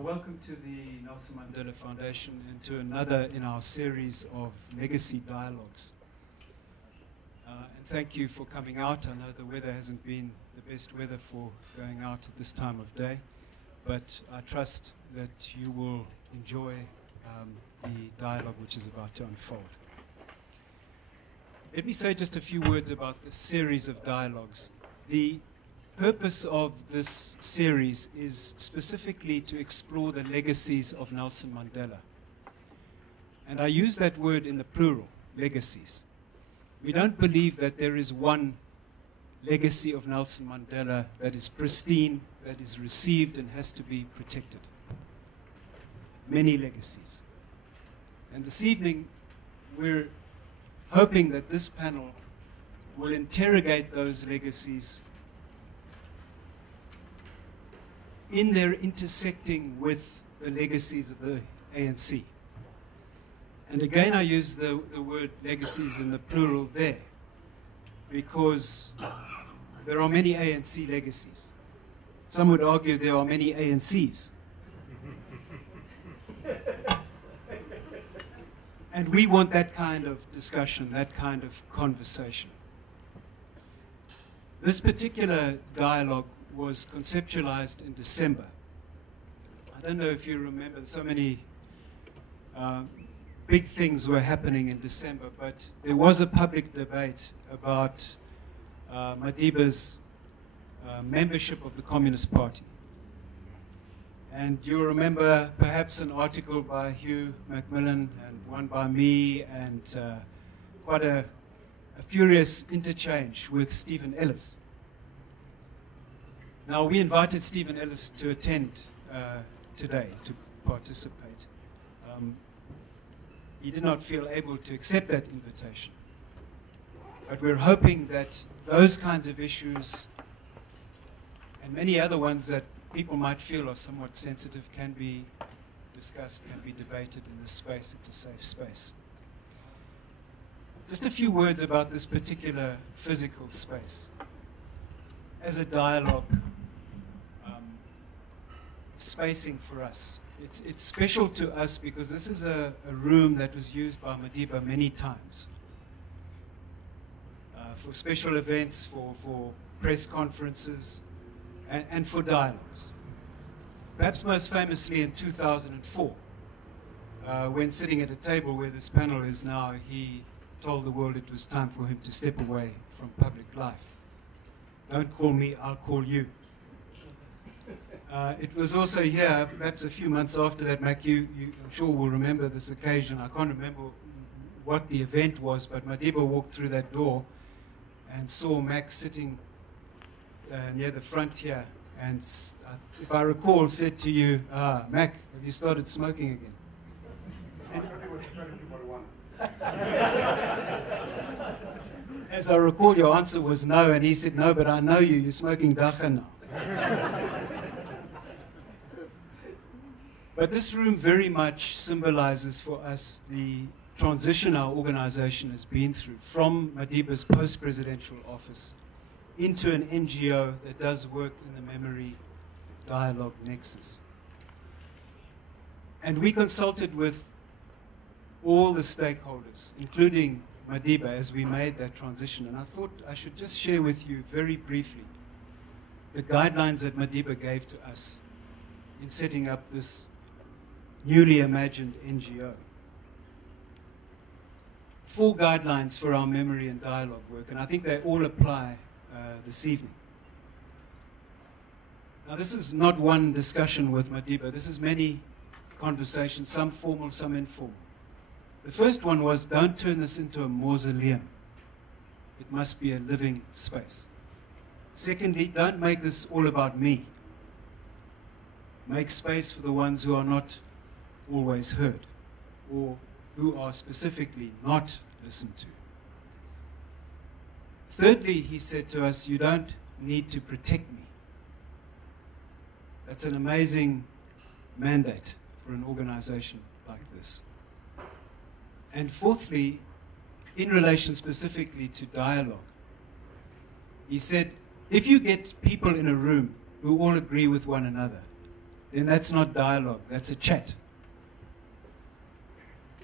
Welcome to the Nelson Mandela Foundation and to another in our series of legacy dialogues. And thank you for coming out. I know the weather hasn't been the best weather for going out at this time of day, but I trust that you will enjoy the dialogue which is about to unfold. Let me say just a few words about this series of dialogues. The purpose of this series is specifically to explore the legacies of Nelson Mandela. And I use that word in the plural, legacies. We don't believe that there is one legacy of Nelson Mandela that is pristine, that is received and has to be protected. Many legacies. And this evening, we're hoping that this panel will interrogate those legacies in their intersecting with the legacies of the ANC. And again, I use the word legacies in the plural there, because there are many ANC legacies. Some would argue there are many ANCs. And we want that kind of discussion, that kind of conversation. This particular dialogue was conceptualized in December. I don't know if you remember, so many big things were happening in December, but there was a public debate about Madiba's membership of the Communist Party. And you'll remember perhaps an article by Hugh McMillan and one by me, and quite a furious interchange with Stephen Ellis. Now, we invited Stephen Ellis to attend today, to participate. He did not feel able to accept that invitation. But we're hoping that those kinds of issues and many other ones that people might feel are somewhat sensitive can be discussed, can be debated in this space. It's a safe space. Just a few words about this particular physical space. As a dialogue spacing for us. It's special to us because this is a room that was used by Madiba many times for special events, for press conferences, and for dialogues. Perhaps most famously in 2004, when sitting at a table where this panel is now, he told the world it was time for him to step away from public life. Don't call me, I'll call you. It was also here, perhaps a few months after that, Mac, you I'm sure will remember this occasion. I can't remember what the event was, but Madiba walked through that door and saw Mac sitting near the front here, and if I recall, said to you, Mac, have you started smoking again? As I recall, your answer was no, and he said, no, but I know you, you're smoking dacha now. But this room very much symbolizes for us the transition our organization has been through from Madiba's post-presidential office into an NGO that does work in the memory dialogue nexus. And we consulted with all the stakeholders, including Madiba, as we made that transition. And I thought I should just share with you very briefly the guidelines that Madiba gave to us in setting up this newly imagined NGO. 4 guidelines for our memory and dialogue work, and I think they all apply this evening. Now, this is not one discussion with Madiba. This is many conversations, some formal, some informal. The first one was, don't turn this into a mausoleum. It must be a living space. Secondly, don't make this all about me. Make space for the ones who are not always heard, or who are specifically not listened to. Thirdly, he said to us, you don't need to protect me. That's an amazing mandate for an organization like this. And fourthly, in relation specifically to dialogue, he said, if you get people in a room who all agree with one another, then that's not dialogue, that's a chat.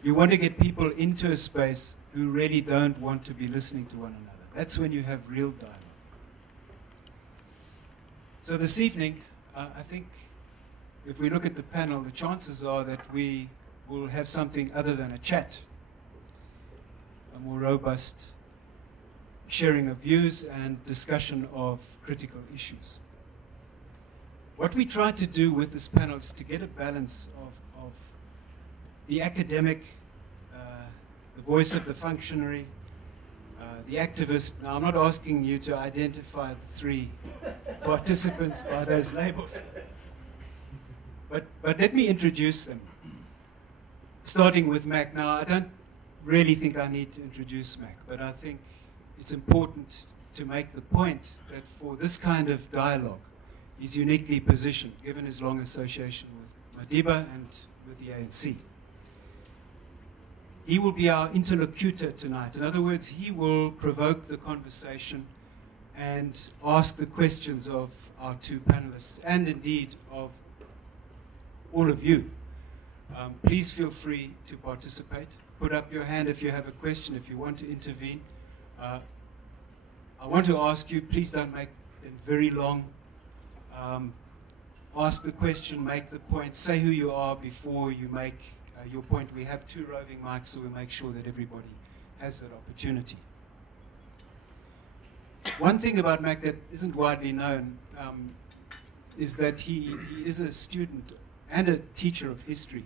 You want to get people into a space who really don't want to be listening to one another. That's when you have real dialogue. So this evening, I think if we look at the panel, the chances are that we will have something other than a chat, a more robust sharing of views and discussion of critical issues. What we try to do with this panel is to get a balance of the academic, the voice of the functionary, the activist. Now, I'm not asking you to identify the three participants by those labels, but let me introduce them, starting with Mac. Now, I don't really think I need to introduce Mac, but I think it's important to make the point that for this kind of dialogue, he's uniquely positioned, given his long association with Madiba and with the ANC. He will be our interlocutor tonight. In other words, he will provoke the conversation and ask the questions of our two panelists, and indeed of all of you. Please feel free to participate. Put up your hand if you have a question, if you want to intervene. I want to ask you, please don't make them very long. Ask the question, make the point, say who you are before you make your point. We have two roving mics, so we'll make sure that everybody has that opportunity. One thing about Mac that isn't widely known is that he is a student and a teacher of history.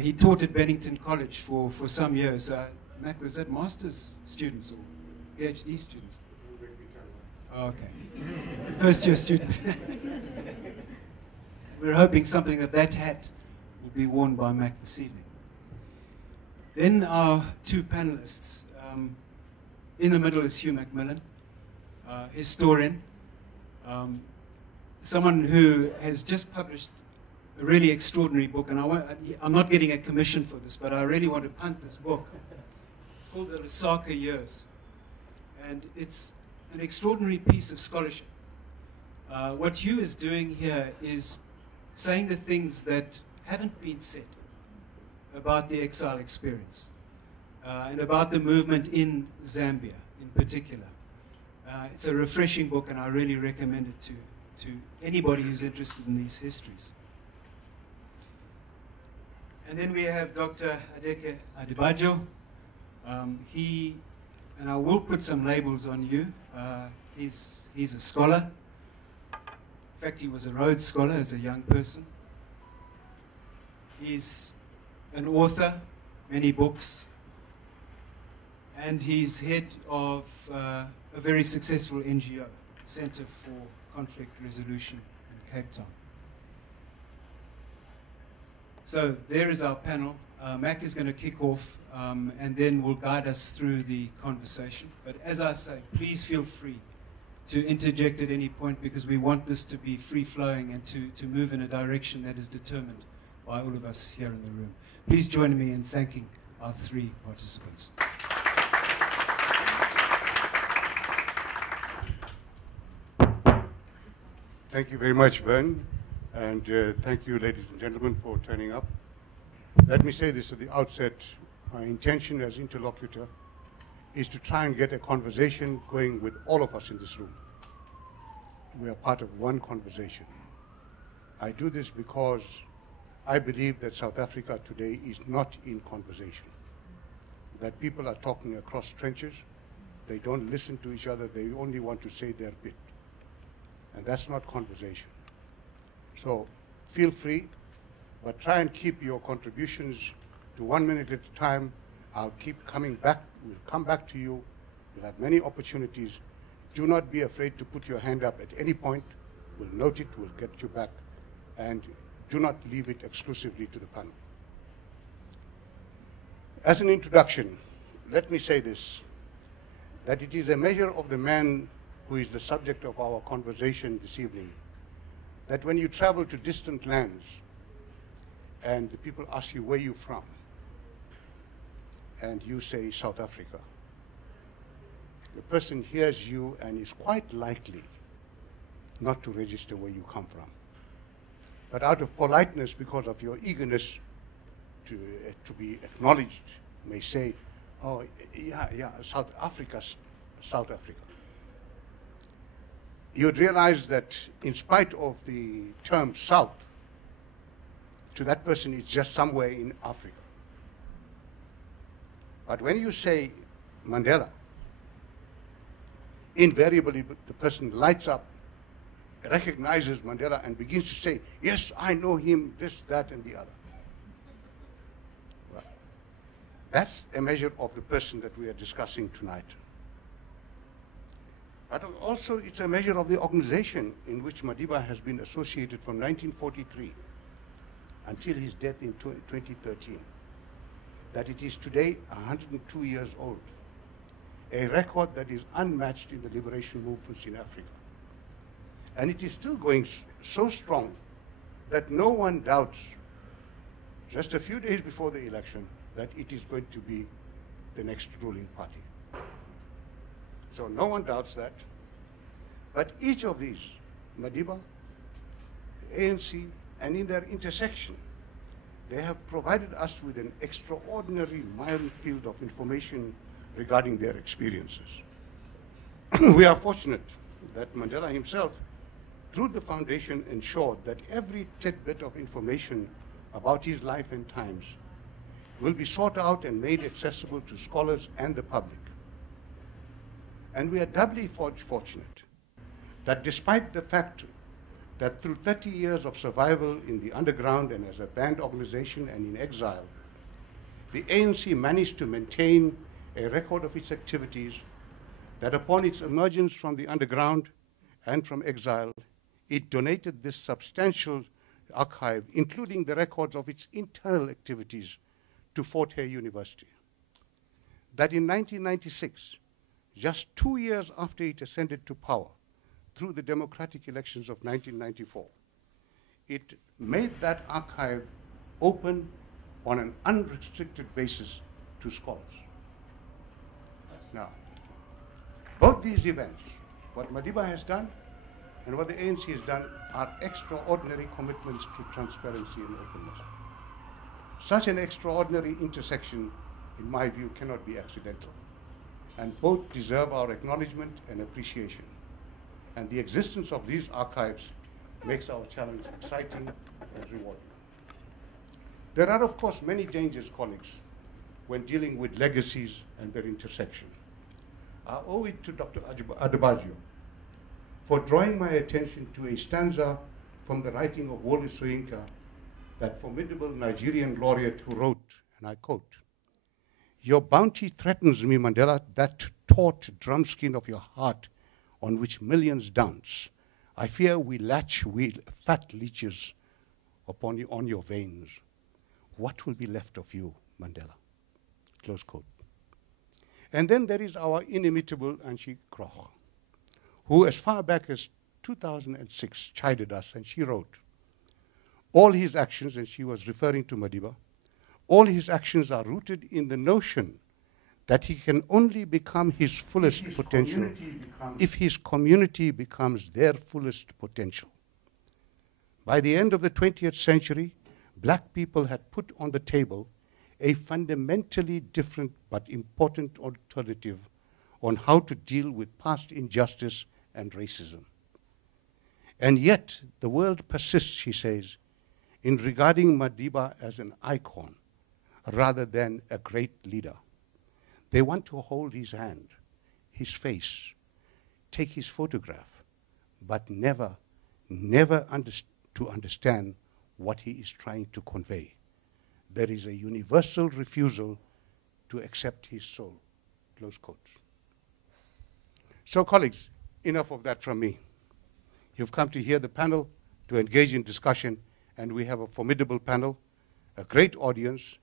He taught at Bennington College for some years. Mac, was that master's students or PhD students? Oh, okay. First year students. We're hoping something of that hat will be worn by Mac this evening. Then our two panelists. In the middle is Hugh McMillan, historian, someone who has just published a really extraordinary book, and I'm not getting a commission for this, but I really want to punt this book. It's called The Lusaka Years, and it's an extraordinary piece of scholarship. What Hugh is doing here is saying the things that haven't been said about the exile experience and about the movement in Zambia in particular. It's a refreshing book, and I really recommend it to anybody who's interested in these histories. And then we have Dr. Adekeye Adebajo. And I will put some labels on you. He's a scholar. In fact, he was a Rhodes Scholar as a young person. He's an author, many books, and he's head of a very successful NGO, Center for Conflict Resolution in Cape Town. So there is our panel. Mac is going to kick off, and then will guide us through the conversation. But as I say, please feel free to interject at any point, because we want this to be free-flowing and to move in a direction that is determined by all of us here in the room. Please join me in thanking our three participants. Thank you very much, Vern, and thank you, ladies and gentlemen, for turning up. Let me say this at the outset. My intention as interlocutor is to try and get a conversation going with all of us in this room. We are part of one conversation. I do this because I believe that South Africa today is not in conversation, that people are talking across trenches. They don't listen to each other. They only want to say their bit. And that's not conversation. So feel free, but try and keep your contributions to 1 minute at a time. I'll keep coming back. We'll come back to you. You'll have many opportunities. Do not be afraid to put your hand up at any point. We'll note it. We'll get you back. And do not leave it exclusively to the panel. As an introduction, let me say this, that it is a measure of the man who is the subject of our conversation this evening, that when you travel to distant lands and the people ask you where you're from, and you say South Africa, the person hears you and is quite likely not to register where you come from. but out of politeness, because of your eagerness to be acknowledged, may say, oh, yeah, South Africa. You would realize that in spite of the term South, to that person it's just somewhere in Africa. But when you say Mandela, invariably the person lights up, recognizes Mandela, and begins to say, yes, I know him, this, that, and the other. Well, that's a measure of the person that we are discussing tonight. But also it's a measure of the organization in which Madiba has been associated from 1943 until his death in 2013. That it is today 102 years old, a record that is unmatched in the liberation movements in Africa. And it is still going so strong that no one doubts, just a few days before the election, that it is going to be the next ruling party. So no one doubts that. But each of these, Madiba, the ANC, and in their intersection, they have provided us with an extraordinary minefield of information regarding their experiences. We are fortunate that Mandela himself, through the foundation, ensured that every tidbit of information about his life and times will be sought out and made accessible to scholars and the public. And we are doubly fortunate that despite the fact that through 30 years of survival in the underground and as a banned organization and in exile, the ANC managed to maintain a record of its activities, that upon its emergence from the underground and from exile, it donated this substantial archive, including the records of its internal activities, to Fort Hare University. That in 1996, just 2 years after it ascended to power, through the democratic elections of 1994, it made that archive open on an unrestricted basis to scholars. Now, both these events, what Madiba has done and what the ANC has done, are extraordinary commitments to transparency and openness. Such an extraordinary intersection, in my view, cannot be accidental. And both deserve our acknowledgement and appreciation. And the existence of these archives makes our challenge exciting and rewarding. There are, of course, many dangers, colleagues, when dealing with legacies and their intersection. I owe it to Dr. Adebajo for drawing my attention to a stanza from the writing of Wole Soyinka, that formidable Nigerian laureate who wrote, and I quote, "Your bounty threatens me, Mandela, that taut drumskin of your heart on which millions dance. I fear we latch fat leeches on your veins. What will be left of you, Mandela?" Close quote. And then there is our inimitable Angie Kroch, who as far back as 2006 chided us, and she wrote, "All his actions," and she was referring to Madiba, "all his actions are rooted in the notion that he can only become his fullest potential if his community becomes their fullest potential." By the end of the 20th century, black people had put on the table a fundamentally different but important alternative on how to deal with past injustice and racism. And yet, the world persists, she says, in regarding Madiba as an icon rather than a great leader. They want to hold his hand, his face, take his photograph, but never to understand what he is trying to convey. There is a universal refusal to accept his soul. Close quotes. So colleagues, enough of that from me. You've come to hear the panel, to engage in discussion, and we have a formidable panel, a great audience,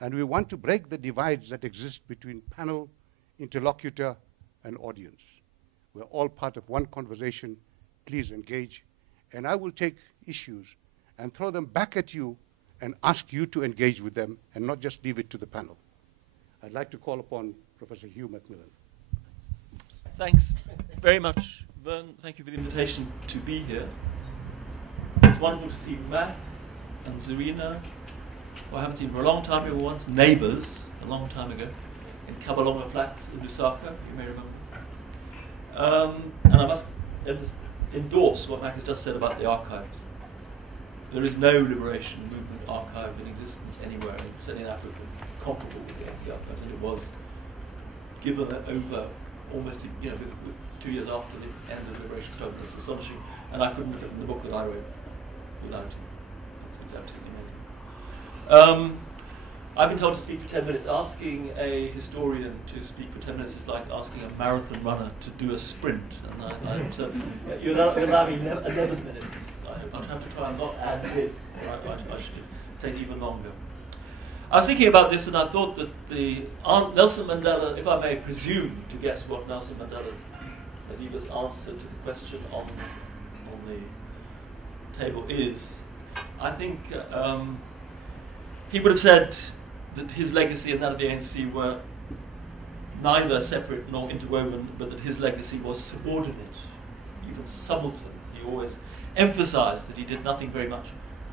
and we want to break the divides that exist between panel, interlocutor, and audience. We're all part of one conversation. Please engage. And I will take issues and throw them back at you and ask you to engage with them and not just leave it to the panel. I'd like to call upon Professor Hugh McMillan. Thanks very much, Vern. Thank you for the invitation to be here. It's wonderful to see Mac and Zarina, who I haven't seen for a long time, ever once, neighbours, a long time ago, in Kabalonga Flats in Lusaka, you may remember. And I must endorse what Mac has just said about the archives. There is no liberation movement archive in existence anywhere, certainly in Africa, comparable with the ANC archives, and it was given over almost, with 2 years after the end of the liberation struggle. It's astonishing, and I couldn't have written the book that I wrote without it. It's absolutely amazing. I've been told to speak for 10 minutes. Asking a historian to speak for 10 minutes is like asking a marathon runner to do a sprint. And so you're allowing 11 minutes. I'd have to try and not add to it. I should take even longer. I was thinking about this, and I thought that Nelson Mandela, if I may presume to guess what Nelson Mandela's answer to the question on the table is, I think he would have said that his legacy and that of the ANC were neither separate nor interwoven, but that his legacy was subordinate, even subaltern. He always emphasized that he did nothing very much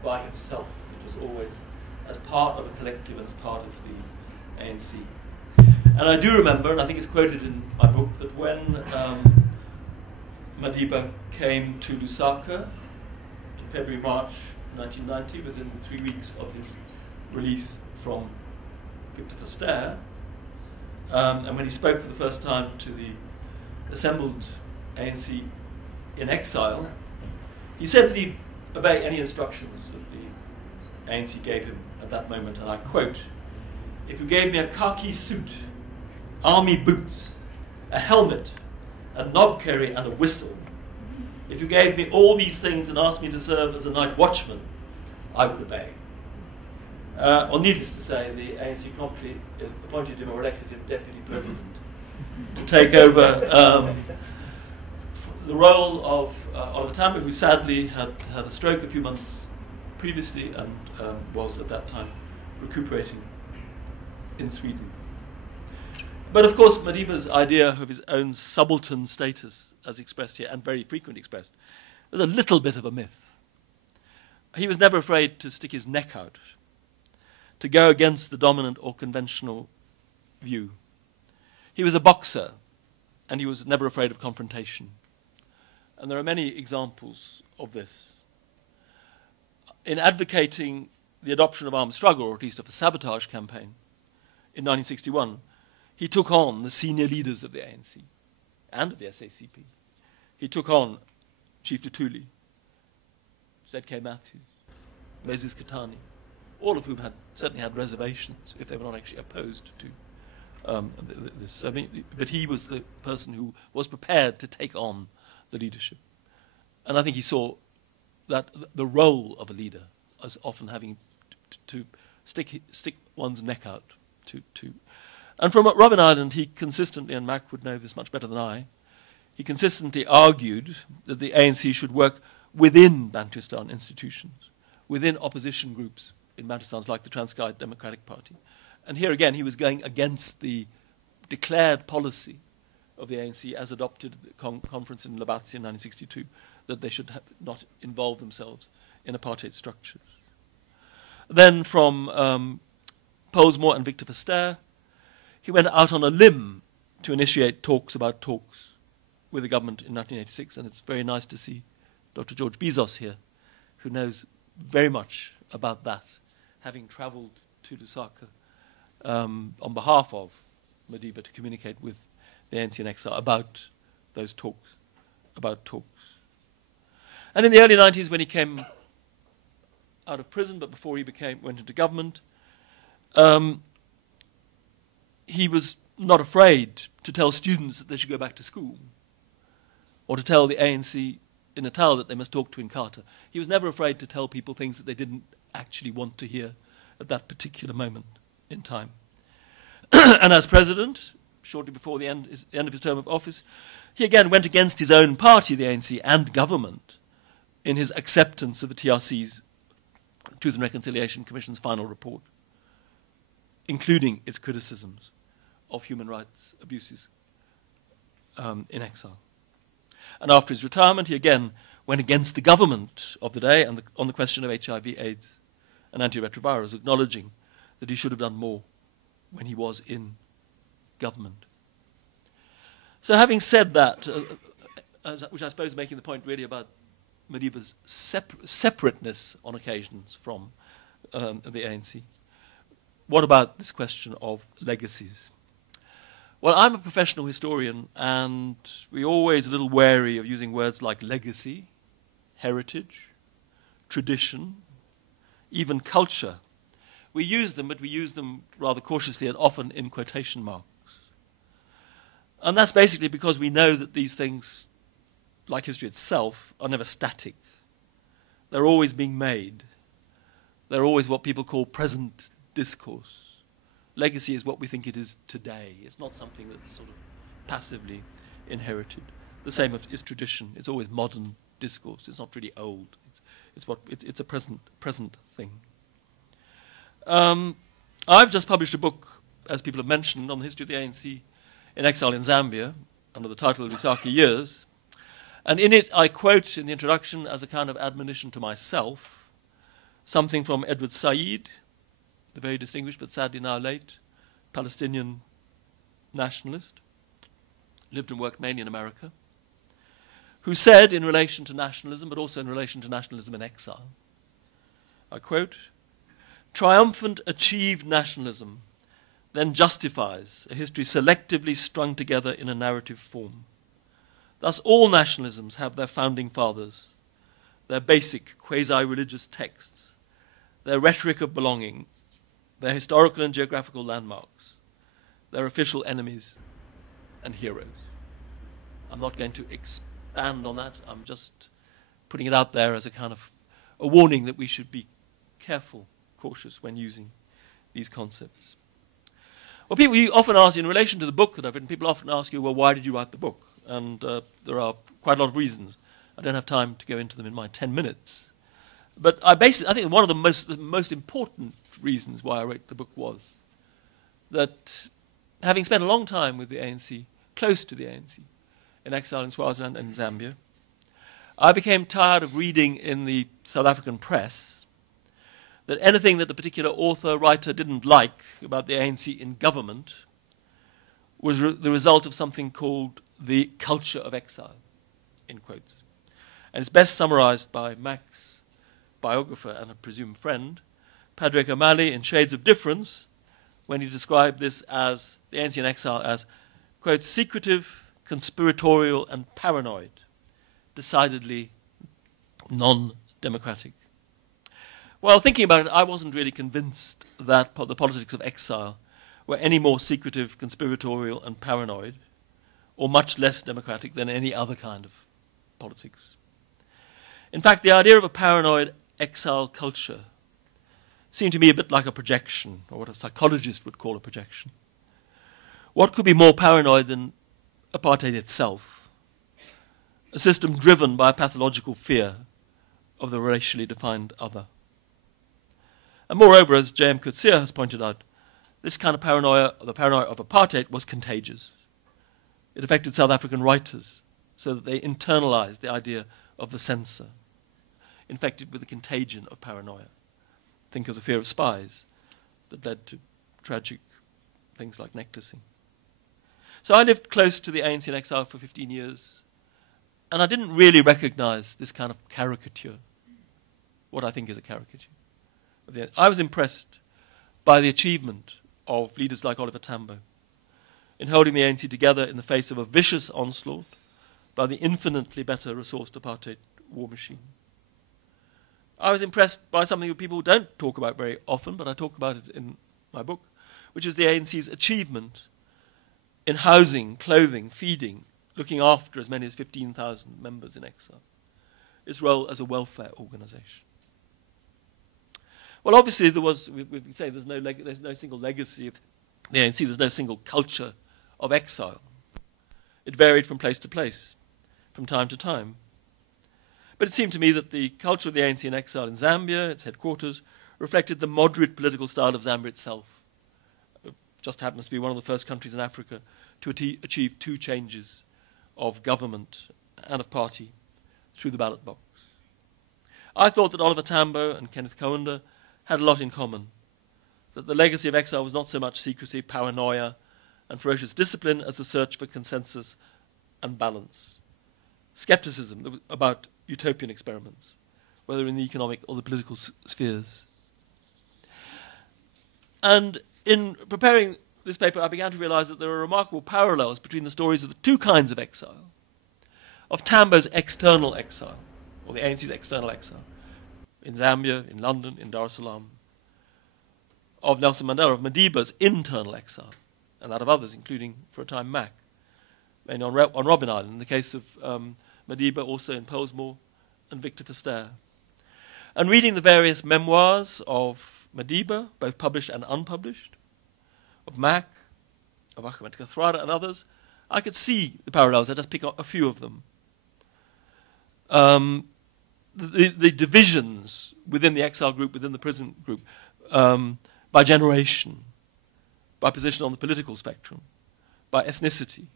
by himself. It was always as part of a collective and as part of the ANC. And I do remember, and I think it's quoted in my book, that when Madiba came to Lusaka in February, March 1990, within 3 weeks of his release from Victor Verster, and when he spoke for the first time to the assembled ANC in exile, he said that he'd obey any instructions that the ANC gave him at that moment, and I quote, "If you gave me a khaki suit, army boots, a helmet, a knobkerrie and a whistle, if you gave me all these things and asked me to serve as a night watchman, I would obey." Well, needless to say, the ANC promptly appointed him or elected him deputy president to take over the role of Oliver Tambo, who sadly had a stroke a few months previously and was at that time recuperating in Sweden. But of course, Madiba's idea of his own subaltern status, as expressed here, and very frequently expressed, was a little bit of a myth. He was never afraid to stick his neck out, to go against the dominant or conventional view. He was a boxer, and he was never afraid of confrontation. And there are many examples of this. In advocating the adoption of armed struggle, or at least of a sabotage campaign, in 1961, he took on the senior leaders of the ANC and of the SACP. He took on Chief Tutuli, Z.K. Matthews, Moses Katani, all of whom certainly had reservations, if they were not actually opposed to this. I mean, but he was the person who was prepared to take on the leadership. And I think he saw that the role of a leader as often having to stick one's neck out to. And from Robben Island, he consistently, and Mac would know this much better than I, he consistently argued that the ANC should work within Bantustan institutions, within opposition groups in Bantustans like the Transkei Democratic Party. And here again, he was going against the declared policy of the ANC as adopted at the conference in Labatsi in 1962, that they should not involve themselves in apartheid structures. Then from Pollsmoor and Victor Verster, he went out on a limb to initiate talks about talks with the government in 1986, and it's very nice to see Dr. George Bezos here, who knows very much about that, having travelled to Lusaka on behalf of Madiba to communicate with the ANC in exile about those talks, And in the early 90s, when he came out of prison, but before he went into government, he was not afraid to tell students that they should go back to school, or to tell the ANC in Natal that they must talk to Inkatha. He was never afraid to tell people things that they didn't actually want to hear at that particular moment in time. And as president, shortly before the end of his term of office, he again went against his own party, the ANC, and government in his acceptance of the TRC's Truth and Reconciliation Commission's final report, including its criticisms of human rights abuses in exile. And after his retirement, he again went against the government of the day and on the question of HIV/AIDS and antiretrovirals, acknowledging that he should have done more when he was in government. So having said that, which I suppose is making the point really about Madiba's separateness on occasions from the ANC, what about this question of legacies? Well, I'm a professional historian, and we're always a little wary of using words like legacy, heritage, tradition, even culture. We use them, but we use them rather cautiously and often in quotation marks. And that's basically because we know that these things, like history itself, are never static. They're always being made. They're always what people call present discourse. Legacy is what we think it is today. It's not something that's sort of passively inherited. The same is tradition. It's always modern discourse. It's not really old. It's a present thing. I've just published a book, as people have mentioned, on the history of the ANC in exile in Zambia, under the title of Lusaka Years. And in it, I quote in the introduction, as a kind of admonition to myself, something from Edward Said, the very distinguished but sadly now late Palestinian nationalist, lived and worked mainly in America, who said in relation to nationalism, but also in relation to nationalism in exile, I quote, "Triumphant achieved nationalism then justifies a history selectively strung together in a narrative form. Thus all nationalisms have their founding fathers, their basic quasi-religious texts, their rhetoric of belonging, their historical and geographical landmarks, their official enemies and heroes." I'm not going to expand on that. I'm just putting it out there as a kind of a warning that we should be careful, cautious when using these concepts. Well, people you often ask, in relation to the book that I've written, people often ask you, well, why did you write the book? And there are quite a lot of reasons. I don't have time to go into them in my 10 minutes. But I think one of the most important reasons why I wrote the book was that, having spent a long time with the ANC, close to the ANC, in exile in Swaziland and in Zambia, I became tired of reading in the South African press that anything that a particular author, writer didn't like about the ANC in government was the result of something called the culture of exile, in quotes. And it's best summarized by Mac's biographer and a presumed friend, Padraig O'Malley, in Shades of Difference, when he described this as, the ANC in exile, as, quote, secretive, conspiratorial, and paranoid, decidedly non-democratic. Well, thinking about it, I wasn't really convinced that the politics of exile were any more secretive, conspiratorial, and paranoid, or much less democratic than any other kind of politics. In fact, the idea of a paranoid exile culture seemed to me a bit like a projection, or what a psychologist would call a projection. What could be more paranoid than apartheid itself? A system driven by a pathological fear of the racially defined other. And moreover, as J.M. Coetzee has pointed out, this kind of paranoia, the paranoia of apartheid, was contagious. It affected South African writers so that they internalized the idea of the censor, infected with the contagion of paranoia. Think of the fear of spies that led to tragic things like necktie. So I lived close to the ANC in exile for 15 years, and I didn't really recognize this kind of caricature, what I think is a caricature. I was impressed by the achievement of leaders like Oliver Tambo in holding the ANC together in the face of a vicious onslaught by the infinitely better resourced apartheid war machine. I was impressed by something that people don't talk about very often, but I talk about it in my book, which is the ANC's achievement in housing, clothing, feeding, looking after as many as 15,000 members in exile, its role as a welfare organization. Well, obviously, we say there's no single legacy of the ANC, there's no single culture of exile. It varied from place to place, from time to time. But it seemed to me that the culture of the ANC in exile in Zambia, its headquarters, reflected the moderate political style of Zambia itself. It just happens to be one of the first countries in Africa to achieve two changes of government and of party through the ballot box. I thought that Oliver Tambo and Kenneth Kaunda had a lot in common, that the legacy of exile was not so much secrecy, paranoia, and ferocious discipline as the search for consensus and balance. Skepticism about utopian experiments, whether in the economic or the political spheres. And in preparing this paper, I began to realize that there are remarkable parallels between the stories of the two kinds of exile. Of Tambo's external exile, or the ANC's external exile, in Zambia, in London, in Dar es Salaam. Of Nelson Mandela, of Madiba's internal exile, and that of others, including, for a time, Mac, mainly on Robben Island, in the case of Madiba, also in Pollsmoor, and Victor Verster. And reading the various memoirs of Madiba, both published and unpublished, of Mac, of Ahmed Kathrada and others, I could see the parallels. I just pick up a few of them. The divisions within the exile group, within the prison group, by generation, by position on the political spectrum, by ethnicity,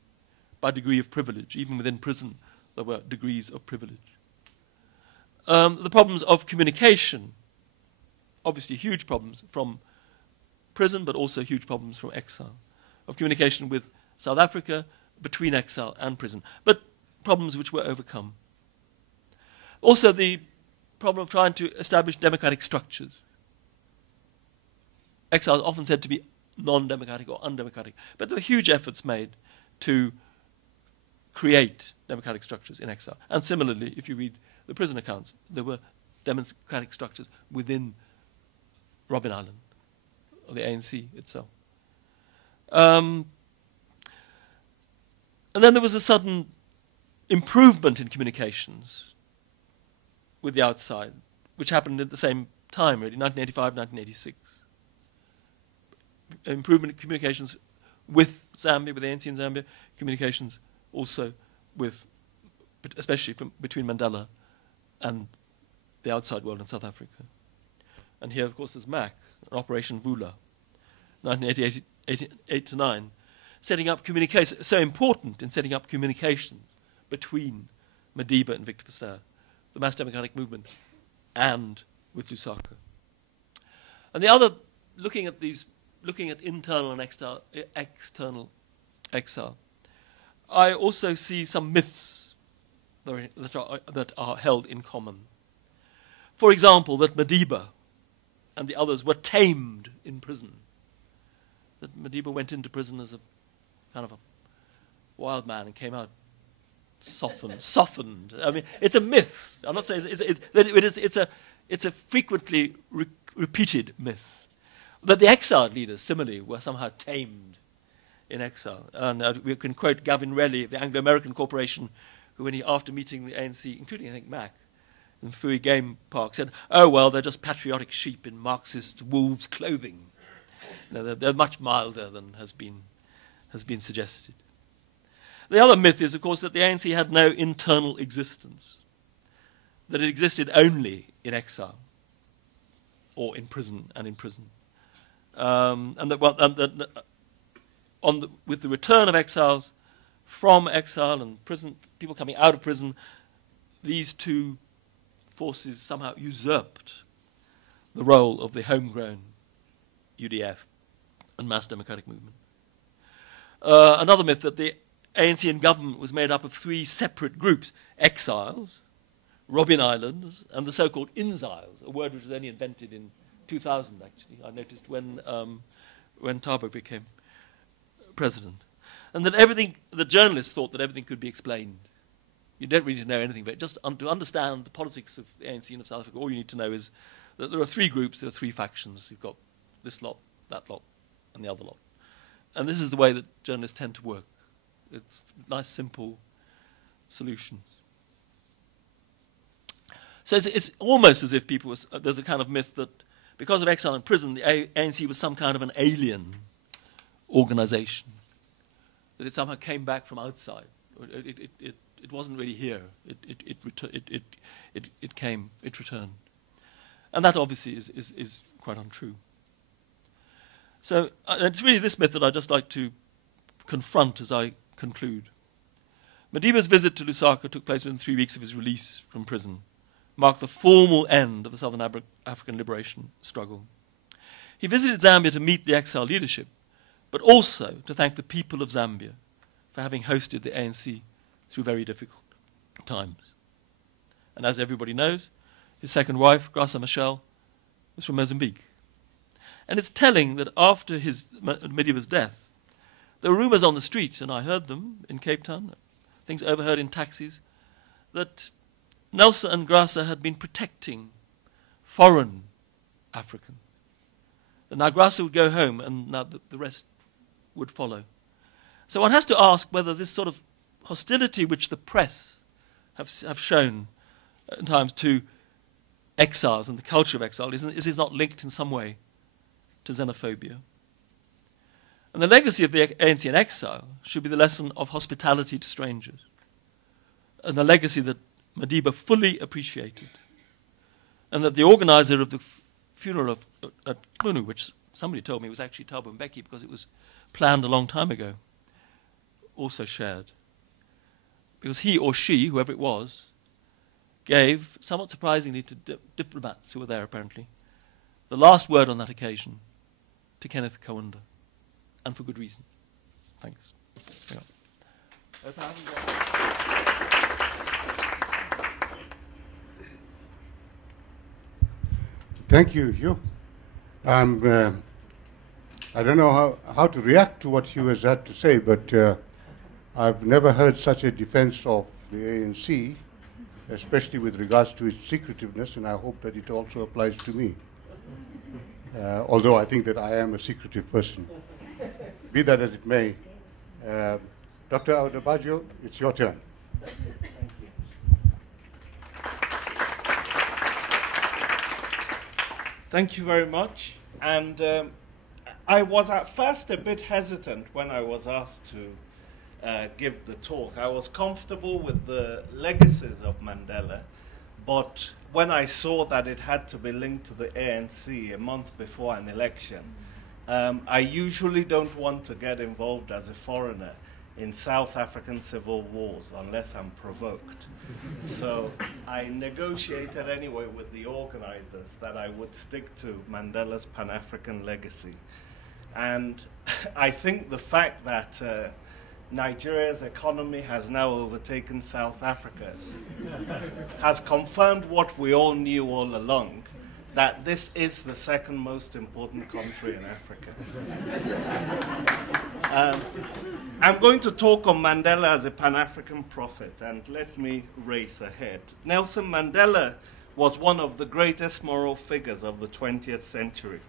by degree of privilege. Even within prison, there were degrees of privilege. The problems of communication, obviously huge problems from prison, but also huge problems from exile, of communication with South Africa, between exile and prison, but problems which were overcome. Also the problem of trying to establish democratic structures. Exile is often said to be non-democratic or undemocratic, but there were huge efforts made to create democratic structures in exile. And similarly, if you read the prison accounts, there were democratic structures within Robben Island, or the ANC itself. And then there was a sudden improvement in communications with the outside, which happened at the same time, really, 1985, 1986. Improvement in communications with Zambia, with the ANC in Zambia, communications also with, especially between Mandela and the outside world in South Africa. And here, of course, there's Mac, Operation Vula, 1988 to 9, setting up communications, so important in setting up communications between Madiba and Victor Verster, the mass democratic movement, and with Lusaka. And the other, looking at internal and external exile, I also see some myths that are held in common. For example, that Madiba and the others were tamed in prison. That Madiba went into prison as a kind of a wild man and came out softened. I mean, it's a myth. I'm not saying it's a frequently repeated myth. That the exiled leaders, similarly, were somehow tamed in exile. And we can quote Gavin Relly, the Anglo-American corporation, who, after meeting the ANC, including, I think, Mac, in Fui Game Park, said, "Oh, well, they're just patriotic sheep in Marxist wolves' clothing. You know, they're much milder than has been suggested." The other myth is, of course, that the ANC had no internal existence, that it existed only in exile or in prison and in prison. And that with the return of exiles from exile and prison, people coming out of prison, these two forces somehow usurped the role of the homegrown UDF and mass democratic movement. Another myth that the ANC and government was made up of three separate groups: exiles, Robben Islands, and the so-called inziles, a word which was only invented in 2000, actually, I noticed when Thabo became president. And that the journalists thought that everything could be explained. You don't really know anything, but just to understand the politics of the ANC and of South Africa, all you need to know is that there are three groups, there are three factions. You've got this lot, that lot, and the other lot. And this is the way that journalists tend to work. It's nice, simple solutions. So it's almost as if there's a kind of myth that because of exile and prison, the ANC was some kind of an alien organization, that it somehow came back from outside. It wasn't really here. It returned. And that obviously is quite untrue. So it's really this myth that I'd just like to confront as I conclude. Madiba's visit to Lusaka took place within 3 weeks of his release from prison, marked the formal end of the Southern African liberation struggle. He visited Zambia to meet the exile leadership, but also to thank the people of Zambia for having hosted the ANC through very difficult times. And as everybody knows, his second wife, Graça Machel, was from Mozambique. And it's telling that after Madiba's death, there were rumors on the street, and I heard them in Cape Town, things overheard in taxis, that Nelson and Graça had been protecting foreign Africans. And now Graça would go home, and now the rest would follow. So one has to ask whether this sort of hostility which the press have shown at times to exiles and the culture of exile is not linked in some way to xenophobia. And the legacy of the ANC in exile should be the lesson of hospitality to strangers, and a legacy that Madiba fully appreciated, and that the organizer of the funeral of at Kunu, which somebody told me was actually Thabo Mbeki because it was planned a long time ago, also shared. Because he or she, whoever it was, gave, somewhat surprisingly to diplomats who were there apparently, the last word on that occasion to Kenneth Kaunda, and for good reason. Thanks. Thank you, Hugh. I don't know how to react to what Hugh has had to say, but I've never heard such a defense of the ANC, especially with regards to its secretiveness, and I hope that it also applies to me. Although I think that I am a secretive person. Be that as it may, Dr. Adebajo, it's your turn. Thank you very much. And I was at first a bit hesitant when I was asked to give the talk. I was comfortable with the legacies of Mandela, but when I saw that it had to be linked to the ANC a month before an election, I usually don't want to get involved as a foreigner in South African civil wars unless I'm provoked. So I negotiated anyway with the organizers that I would stick to Mandela's Pan-African legacy. And I think the fact that Nigeria's economy has now overtaken South Africa's has confirmed what we all knew all along, that this is the second most important country in Africa. I'm going to talk on Mandela as a Pan-African prophet, and let me race ahead. Nelson Mandela was one of the greatest moral figures of the 20th century.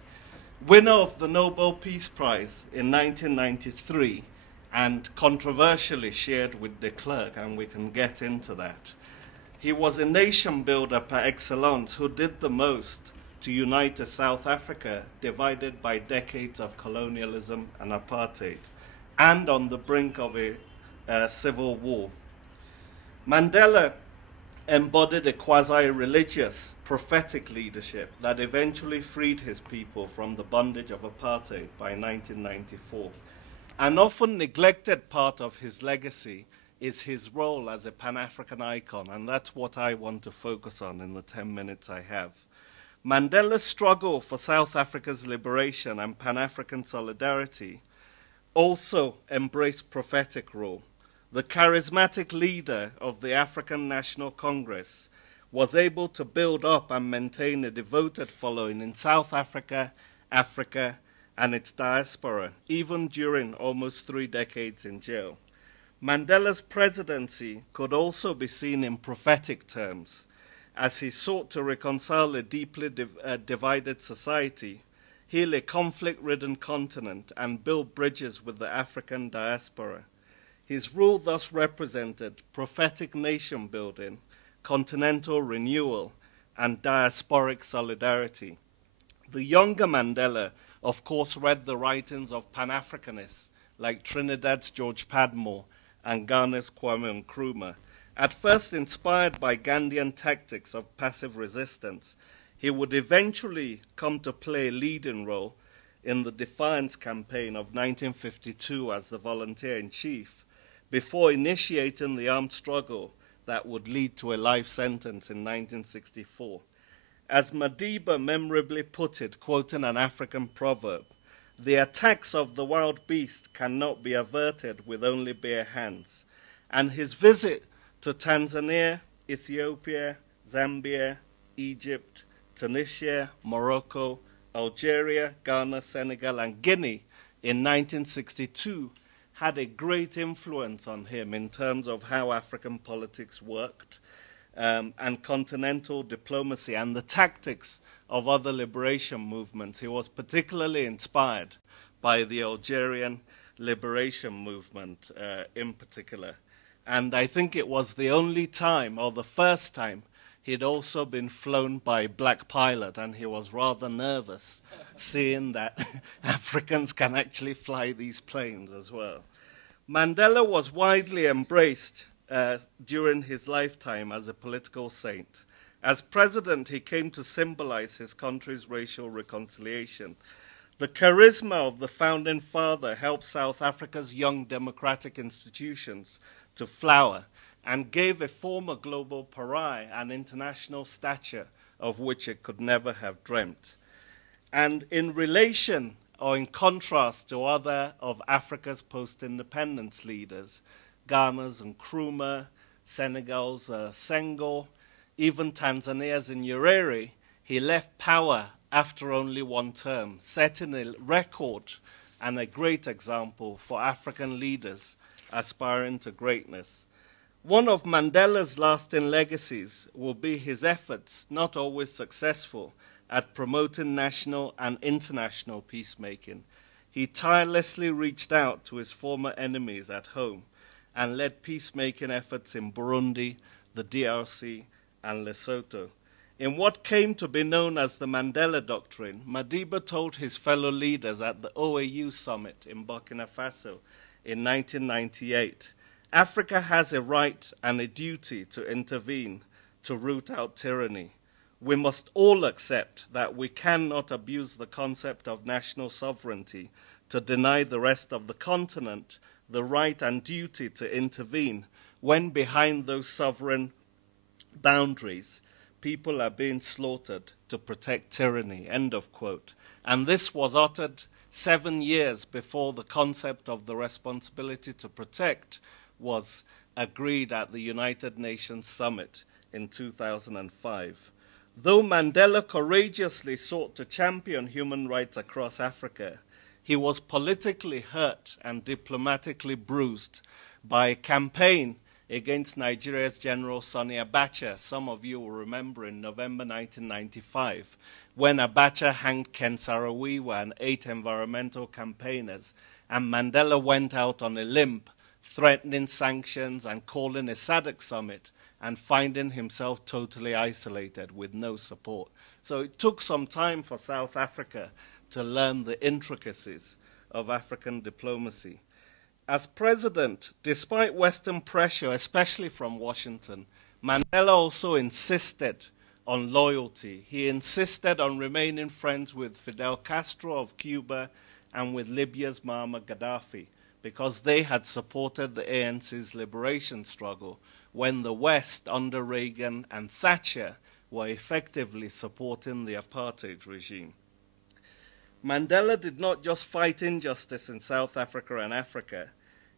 Winner of the Nobel Peace Prize in 1993, and controversially shared with de Klerk, and we can get into that. He was a nation builder par excellence who did the most to unite a South Africa divided by decades of colonialism and apartheid, and on the brink of a civil war. Mandela embodied a quasi-religious, prophetic leadership that eventually freed his people from the bondage of apartheid by 1994. An often neglected part of his legacy is his role as a Pan-African icon, and that's what I want to focus on in the 10 minutes I have. Mandela's struggle for South Africa's liberation and Pan-African solidarity also embraced prophetic role. The charismatic leader of the African National Congress was able to build up and maintain a devoted following in South Africa, Africa, and its diaspora, even during almost 3 decades in jail. Mandela's presidency could also be seen in prophetic terms, as he sought to reconcile a deeply divided society, heal a conflict-ridden continent, and build bridges with the African diaspora. His rule thus represented prophetic nation-building, continental renewal, and diasporic solidarity. The younger Mandela, of course, read the writings of Pan-Africanists like Trinidad's George Padmore and Ghana's Kwame Nkrumah. At first inspired by Gandhian tactics of passive resistance, he would eventually come to play a leading role in the Defiance Campaign of 1952 as the volunteer-in-chief, before initiating the armed struggle that would lead to a life sentence in 1964. As Madiba memorably put it, quoting an African proverb, "The attacks of the wild beast cannot be averted with only bare hands." And his visit to Tanzania, Ethiopia, Zambia, Egypt, Tunisia, Morocco, Algeria, Ghana, Senegal, and Guinea in 1962 had a great influence on him in terms of how African politics worked, and continental diplomacy and the tactics of other liberation movements. He was particularly inspired by the Algerian liberation movement in particular. And I think it was the only time, or the first time, he'd also been flown by a black pilot, and he was rather nervous seeing that Africans can actually fly these planes as well. Mandela was widely embraced during his lifetime as a political saint. As president, he came to symbolize his country's racial reconciliation. The charisma of the founding father helped South Africa's young democratic institutions to flower and gave a former global pariah an international stature of which it could never have dreamt. And in relation or in contrast to other of Africa's post-independence leaders, Ghana's Nkrumah, Senegal's Senghor, even Tanzania's Nyerere, he left power after only one term, setting a record and a great example for African leaders aspiring to greatness. One of Mandela's lasting legacies will be his efforts, not always successful, at promoting national and international peacemaking. He tirelessly reached out to his former enemies at home and led peacemaking efforts in Burundi, the DRC, and Lesotho. In what came to be known as the Mandela Doctrine, Madiba told his fellow leaders at the OAU summit in Burkina Faso in 1998, "Africa has a right and a duty to intervene to root out tyranny. We must all accept that we cannot abuse the concept of national sovereignty to deny the rest of the continent the right and duty to intervene when behind those sovereign boundaries people are being slaughtered to protect tyranny," end of quote. And this was uttered 7 years before the concept of the responsibility to protect was agreed at the United Nations Summit in 2005. Though Mandela courageously sought to champion human rights across Africa, he was politically hurt and diplomatically bruised by a campaign against Nigeria's General Sani Abacha. Some of you will remember in November 1995, when Abacha hanged Ken Saro-Wiwa and 8 environmental campaigners, and Mandela went out on a limb, threatening sanctions and calling a SADC summit, and finding himself totally isolated with no support. So it took some time for South Africa to learn the intricacies of African diplomacy. As president, despite Western pressure, especially from Washington, Mandela also insisted on loyalty. He insisted on remaining friends with Fidel Castro of Cuba and with Libya's Muammar Gaddafi, because they had supported the ANC's liberation struggle when the West, under Reagan and Thatcher, were effectively supporting the apartheid regime. Mandela did not just fight injustice in South Africa and Africa.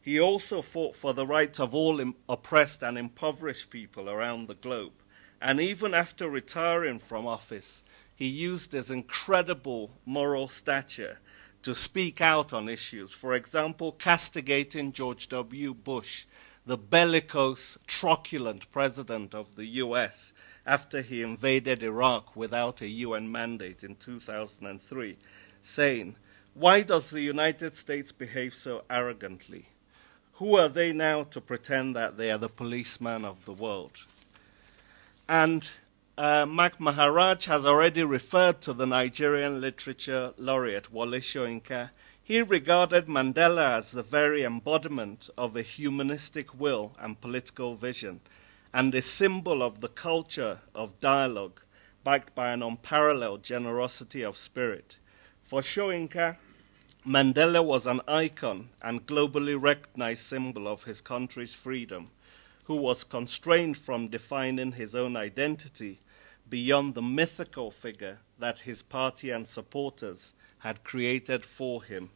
He also fought for the rights of all oppressed and impoverished people around the globe. And even after retiring from office, he used his incredible moral stature to speak out on issues. For example, castigating George W. Bush, the bellicose, truculent president of the US, after he invaded Iraq without a UN mandate in 2003, saying, "Why does the United States behave so arrogantly? Who are they now to pretend that they are the policeman of the world?" And Mac Maharaj has already referred to the Nigerian literature laureate Wole Soyinka. He regarded Mandela as the very embodiment of a humanistic will and political vision, and a symbol of the culture of dialogue backed by an unparalleled generosity of spirit. For Soyinka, Mandela was an icon and globally recognized symbol of his country's freedom, who was constrained from defining his own identity beyond the mythical figure that his party and supporters had created for him.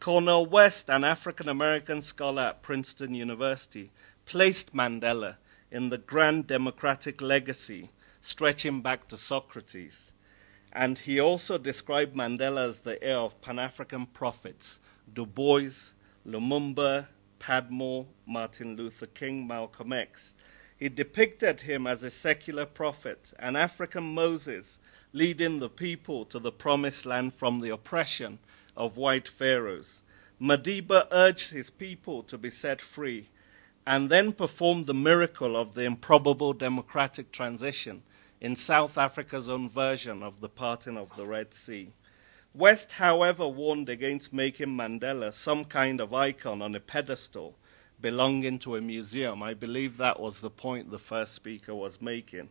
Cornel West, an African-American scholar at Princeton University, placed Mandela in the grand democratic legacy stretching back to Socrates. And he also described Mandela as the heir of Pan-African prophets, Du Bois, Lumumba, Padmore, Martin Luther King, Malcolm X. He depicted him as a secular prophet, an African Moses, leading the people to the promised land from the oppression of white pharaohs. Madiba urged his people to be set free and then performed the miracle of the improbable democratic transition in South Africa's own version of the parting of the Red Sea. West, however, warned against making Mandela some kind of icon on a pedestal belonging to a museum. I believe that was the point the first speaker was making,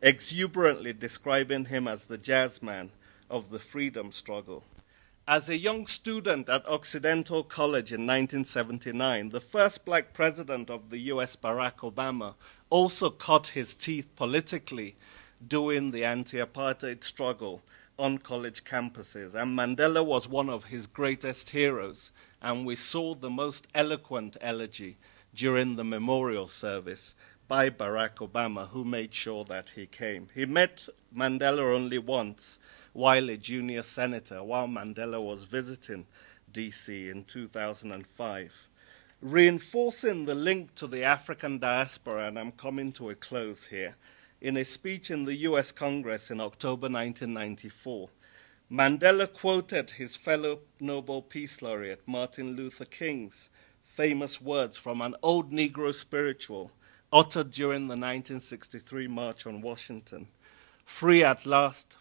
exuberantly describing him as the jazzman of the freedom struggle. As a young student at Occidental College in 1979, the first black president of the US, Barack Obama, also cut his teeth politically during the anti-apartheid struggle on college campuses, and Mandela was one of his greatest heroes, and we saw the most eloquent elegy during the memorial service by Barack Obama, who made sure that he came. He met Mandela only once while a junior senator, while Mandela was visiting DC in 2005. Reinforcing the link to the African diaspora, and I'm coming to a close here, in a speech in the US Congress in October 1994, Mandela quoted his fellow Nobel Peace Laureate Martin Luther King's famous words from an old Negro spiritual uttered during the 1963 March on Washington. Free at last,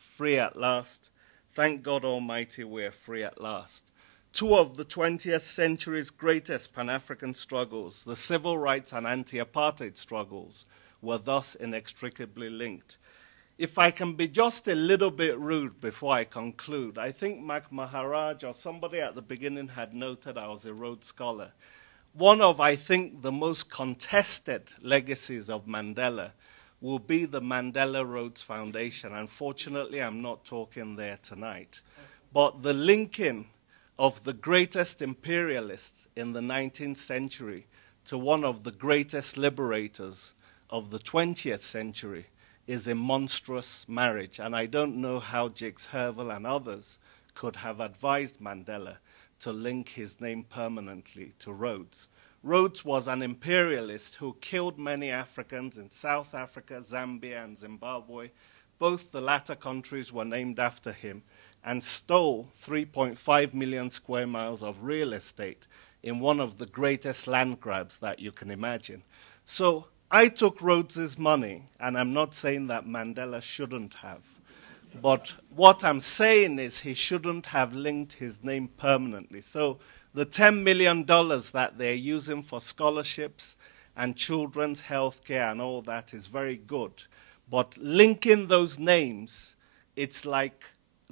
thank God Almighty we're free at last. Two of the 20th century's greatest Pan-African struggles, the civil rights and anti-apartheid struggles, were thus inextricably linked. If I can be just a little bit rude before I conclude, I think Mac Maharaj or somebody at the beginning had noted I was a Rhodes Scholar. One of, I think, the most contested legacies of Mandela will be the Mandela Rhodes Foundation. Unfortunately, I'm not talking there tonight. But the linking of the greatest imperialist in the 19th century to one of the greatest liberators of the 20th century is a monstrous marriage. And I don't know how Jakes Hervel and others could have advised Mandela to link his name permanently to Rhodes. Rhodes was an imperialist who killed many Africans in South Africa, Zambia, and Zimbabwe. Both the latter countries were named after him, and stole 3.5 million square miles of real estate in one of the greatest land grabs that you can imagine. So I took Rhodes's money, and I'm not saying that Mandela shouldn't have. But what I'm saying is he shouldn't have linked his name permanently. So the $10 million that they're using for scholarships and children's health care and all that is very good. But linking those names, it's like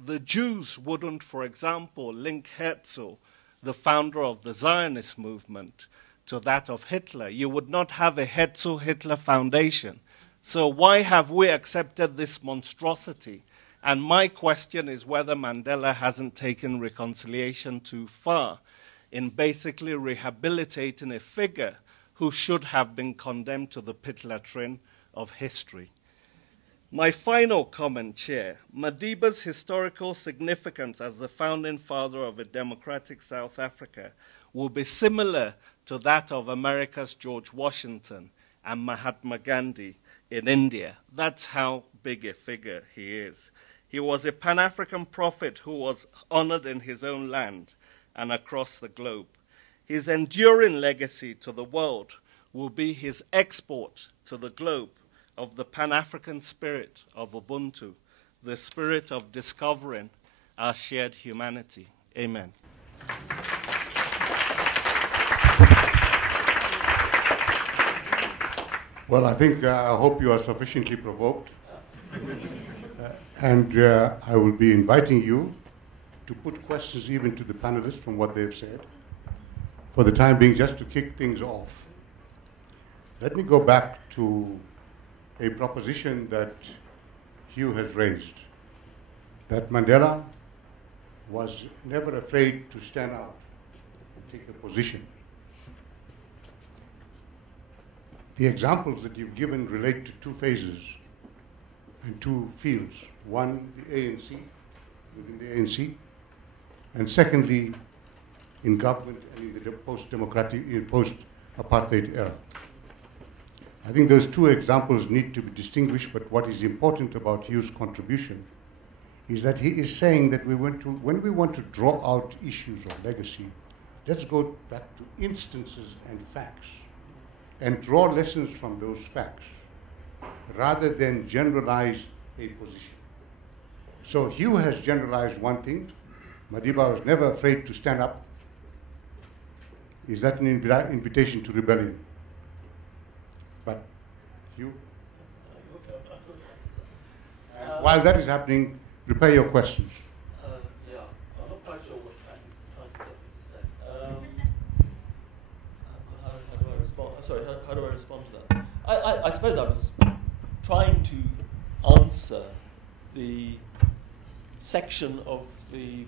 the Jews wouldn't, for example, link Herzl, the founder of the Zionist movement, to that of Hitler. You would not have a Herzl-Hitler Foundation. So why have we accepted this monstrosity? And my question is whether Mandela hasn't taken reconciliation too far in basically rehabilitating a figure who should have been condemned to the pit latrine of history. My final comment, Chair, Madiba's historical significance as the founding father of a democratic South Africa will be similar to that of America's George Washington and Mahatma Gandhi in India. That's how big a figure he is. He was a Pan-African prophet who was honored in his own land and across the globe. His enduring legacy to the world will be his export to the globe of the Pan-African spirit of Ubuntu, the spirit of discovering our shared humanity. Amen. Well, I hope you are sufficiently provoked. And I will be inviting you to put questions even to the panelists from what they've said. For the time being, just to kick things off, let me go back to a proposition that Hugh has raised, that Mandela was never afraid to stand out and take a position. The examples that you've given relate to two phases and two fields. One, the ANC, within the ANC, and secondly, in government and in the post-democratic, post-apartheid era. I think those two examples need to be distinguished, but what is important about Hugh's contribution is that he is saying that when we want to draw out issues of legacy, let's go back to instances and facts and draw lessons from those facts rather than generalize a position. So Hugh has generalized one thing. Madiba was never afraid to stand up. Is that an invitation to rebellion? But Hugh? While that is happening, prepare your questions. Yeah, I'm not quite sure what he's trying to get me to say. How do I respond? Sorry, how do I respond to that? I suppose I was trying to answer the section of the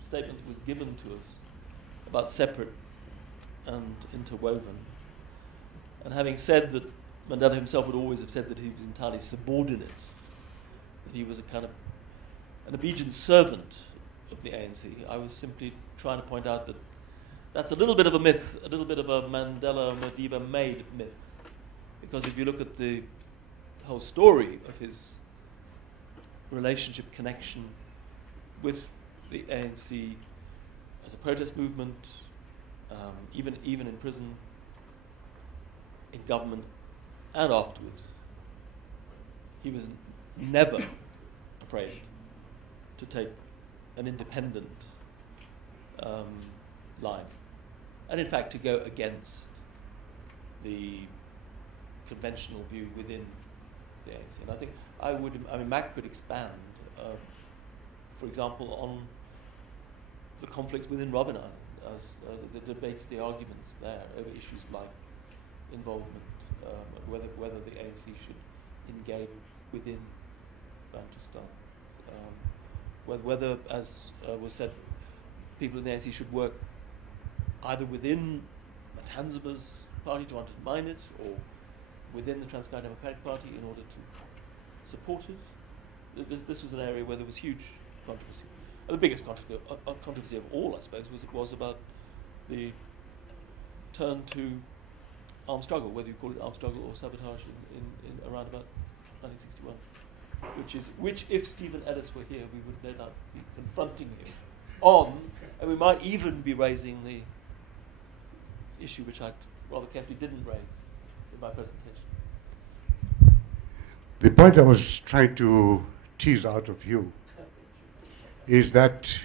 statement that was given to us about separate and interwoven. And having said that Mandela himself would always have said that he was entirely subordinate, that he was a kind of an obedient servant of the ANC, I was simply trying to point out that that's a little bit of a myth, a little bit of a Mandela-Madiba made myth. Because if you look at the whole story of his relationship connection with the ANC as a protest movement, even in prison, in government, and afterwards, he was never afraid to take an independent line, and in fact to go against the conventional view within the ANC. And I think Mac could expand, for example, on the conflicts within Robben Island, as the debates, the arguments there over issues like involvement, whether the ANC should engage within Bantustan, whether, as was said, people in the ANC should work either within Matanzaba's party to undermine it, or within the Transparent Democratic Party in order to support it. This was an area where there was huge controversy. The biggest controversy of all, I suppose, was about the turn to armed struggle, whether you call it armed struggle or sabotage in around about 1961, which if Stephen Ellis were here, we would no doubt be confronting him on, and we might even be raising the issue which I rather carefully didn't raise in my presentation. The point I was trying to tease out of you is that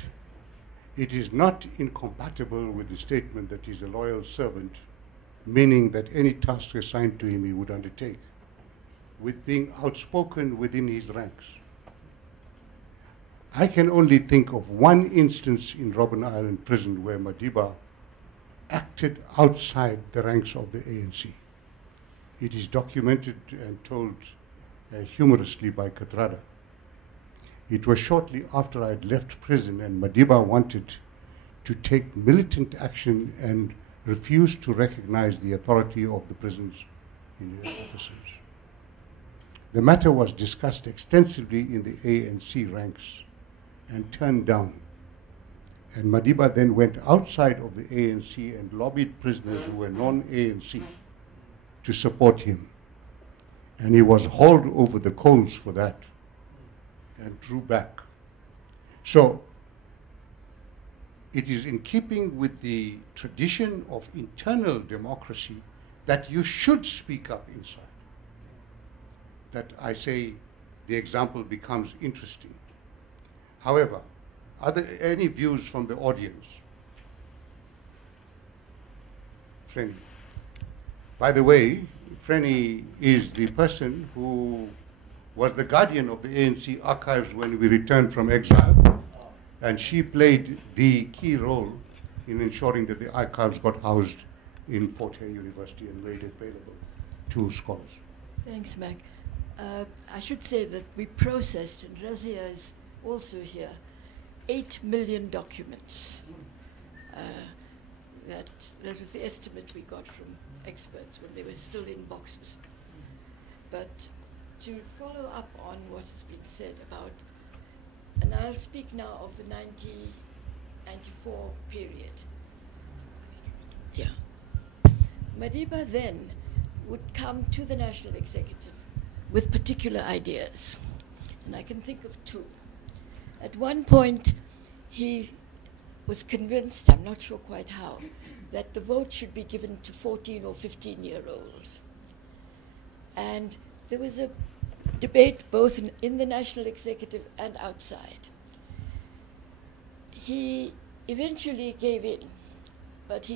it is not incompatible with the statement that he's a loyal servant, meaning that any task assigned to him he would undertake, with being outspoken within his ranks. I can only think of one instance in Robben Island prison where Madiba acted outside the ranks of the ANC. It is documented and told humorously by Katrada. It was shortly after I had left prison and Madiba wanted to take militant action and refused to recognize the authority of the prison's officers. The matter was discussed extensively in the ANC ranks and turned down. And Madiba then went outside of the ANC and lobbied prisoners who were non-ANC to support him. And he was hauled over the coals for that and drew back. So it is in keeping with the tradition of internal democracy that you should speak up inside that I say the example becomes interesting. However, are there any views from the audience? Frenny. By the way, Frenny is the person who was the guardian of the ANC archives when we returned from exile, And she played the key role in ensuring that the archives got housed in Fort Hare University and made available to scholars. Thanks, Mac. I should say that we processed, and Razia is also here, 8 million documents. That was the estimate we got from experts when they were still in boxes. But to follow up on what has been said about, and I'll speak now of the 1994 period. Yeah. Madiba then would come to the National Executive with particular ideas. And I can think of two. At one point, he was convinced, I'm not sure quite how, that the vote should be given to 14 or 15-year-olds. And there was a debate both in the National Executive and outside. He eventually gave in, but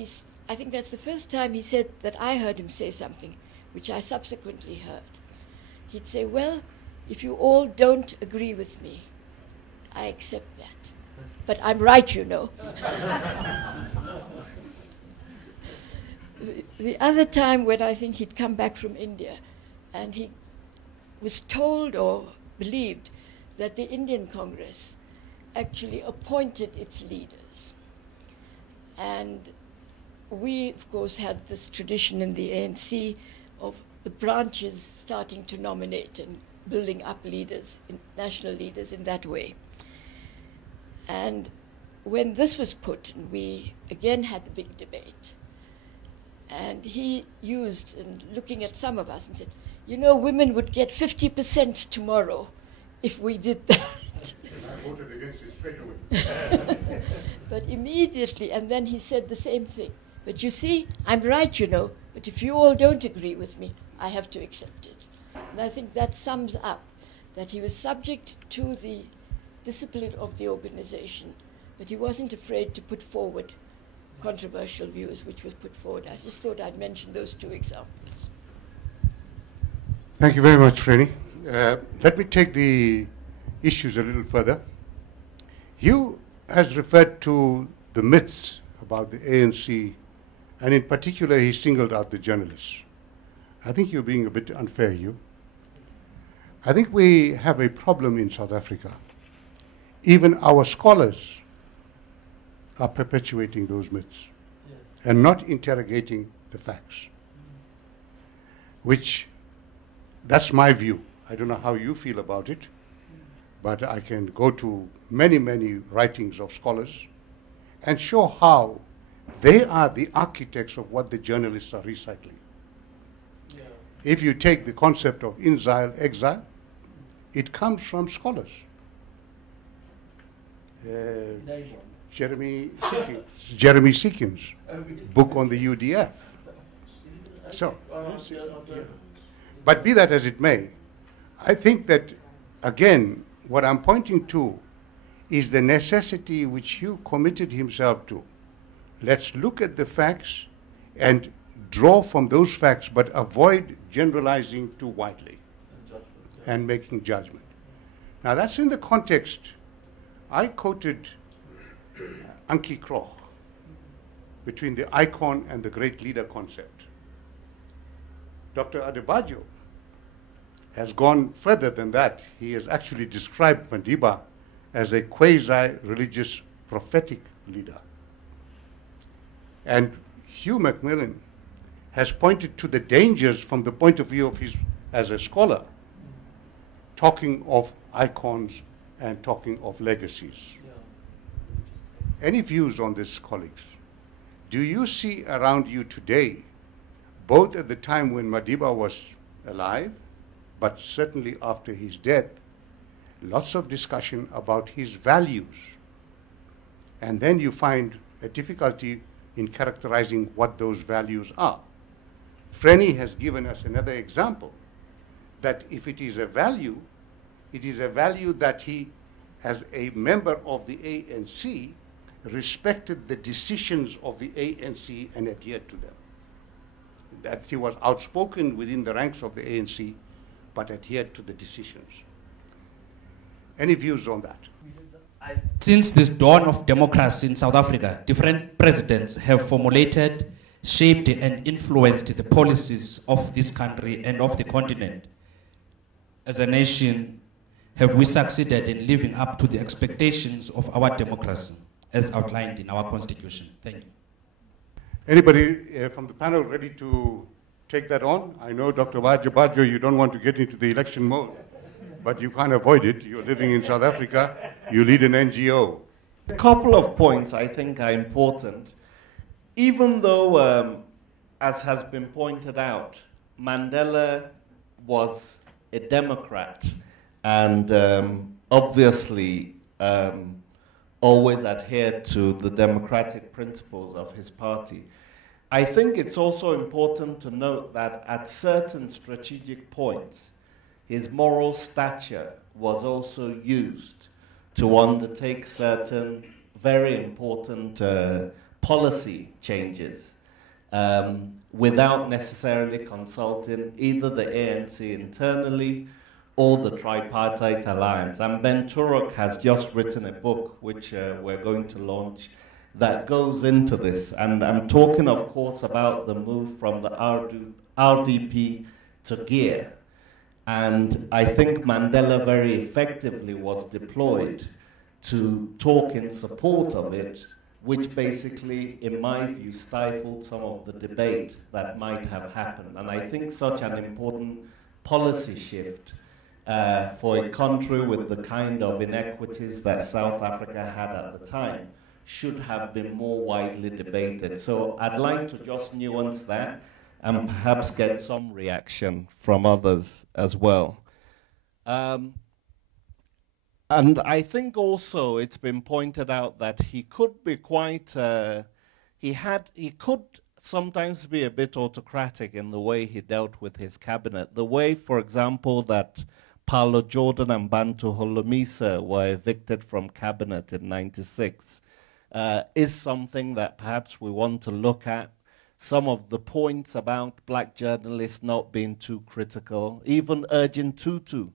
I think that's the first time he said that I heard him say something, which I subsequently heard. He'd say, well, if you all don't agree with me, I accept that. But I'm right, you know. The other time when I think he'd come back from India, and he was told or believed that the Indian Congress actually appointed its leaders. And we, of course, had this tradition in the ANC of the branches starting to nominate and building up leaders, national leaders in that way. And when this was put, and we again had the big debate, and he used, and looking at some of us, and said, you know, women would get 50% tomorrow if we did that. I voted against it straight away. But immediately, and then he said the same thing. But you see, I'm right, you know, but if you all don't agree with me, I have to accept it. And I think that sums up that he was subject to the discipline of the organization, but he wasn't afraid to put forward controversial views, which was put forward. I just thought I'd mention those two examples. Thank you very much, Freni. Let me take the issues a little further. Hugh has referred to the myths about the ANC, and in particular, he singled out the journalists. I think you're being a bit unfair, Hugh. I think we have a problem in South Africa. Even our scholars are perpetuating those myths and not interrogating the facts, which, that's my view. I don't know how you feel about it, but I can go to many, many writings of scholars and show how they are the architects of what the journalists are recycling. Yeah. If you take the concept of exile, it comes from scholars. Jeremy Seekins' book on the UDF. So, but be that as it may, I think that, again, what I'm pointing to is the necessity which Hugh committed himself to. Let's look at the facts and draw from those facts, but avoid generalizing too widely and making judgment. Now, that's in the context. I quoted Ankie Krog between the icon and the great leader concept. Dr. Adebajo has gone further than that. He has actually described Madiba as a quasi-religious prophetic leader. And Hugh McMillan has pointed to the dangers from the point of view of his, as a scholar, talking of icons and talking of legacies. Any views on this, colleagues? Do you see around you today, both at the time when Madiba was alive, but certainly after his death, lots of discussion about his values? And then you find a difficulty in characterizing what those values are. Freni has given us another example, that if it is a value that he, as a member of the ANC, respected the decisions of the ANC and adhered to them. That he was outspoken within the ranks of the ANC, but adhered to the decisions. Any views on that? Since this dawn of democracy in South Africa, different presidents have formulated, shaped, and influenced the policies of this country and of the continent. As a nation, have we succeeded in living up to the expectations of our democracy as outlined in our constitution? Thank you. Anybody from the panel ready to take that on? I know, Dr. Adebajo, you don't want to get into the election mode, but you can't avoid it. You're living in South Africa. You lead an NGO. A couple of points I think are important. Even though, as has been pointed out, Mandela was a Democrat and obviously always adhered to the democratic principles of his party, I think it's also important to note that at certain strategic points, his moral stature was also used to undertake certain very important policy changes without necessarily consulting either the ANC internally or the tripartite alliance. And Ben Turok has just written a book which we're going to launch that goes into this. And I'm talking, of course, about the move from the RDP to GEAR. And I think Mandela very effectively was deployed to talk in support of it, which basically, in my view, stifled some of the debate that might have happened. And I think such an important policy shift for a country with the kind of inequities that South Africa had at the time should have been more widely debated. So I'd like to just nuance that and perhaps get some reaction from others as well. And I think also it's been pointed out that he could be quite, he could sometimes be a bit autocratic in the way he dealt with his cabinet. The way, for example, that Paulo Jordan and Bantu Holomisa were evicted from cabinet in '96 is something that perhaps we want to look at. Some of the points about black journalists not being too critical, even urging Tutu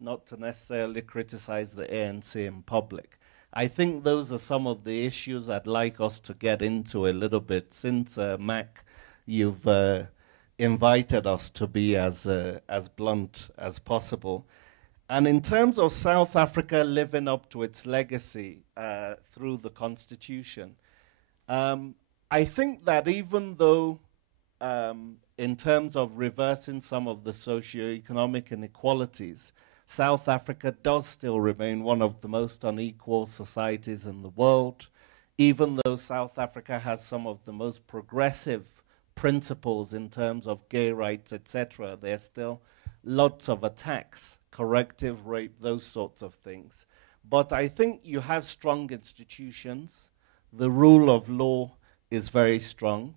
not to necessarily criticize the ANC in public. I think those are some of the issues I'd like us to get into a little bit. Since, Mac, you've invited us to be as blunt as possible. And in terms of South Africa living up to its legacy through the Constitution, I think that even though in terms of reversing some of the socio-economic inequalities, South Africa does still remain one of the most unequal societies in the world. Even though South Africa has some of the most progressive principles in terms of gay rights, etc., there's still lots of attacks, corrective rape, those sorts of things. But I think you have strong institutions. The rule of law is very strong.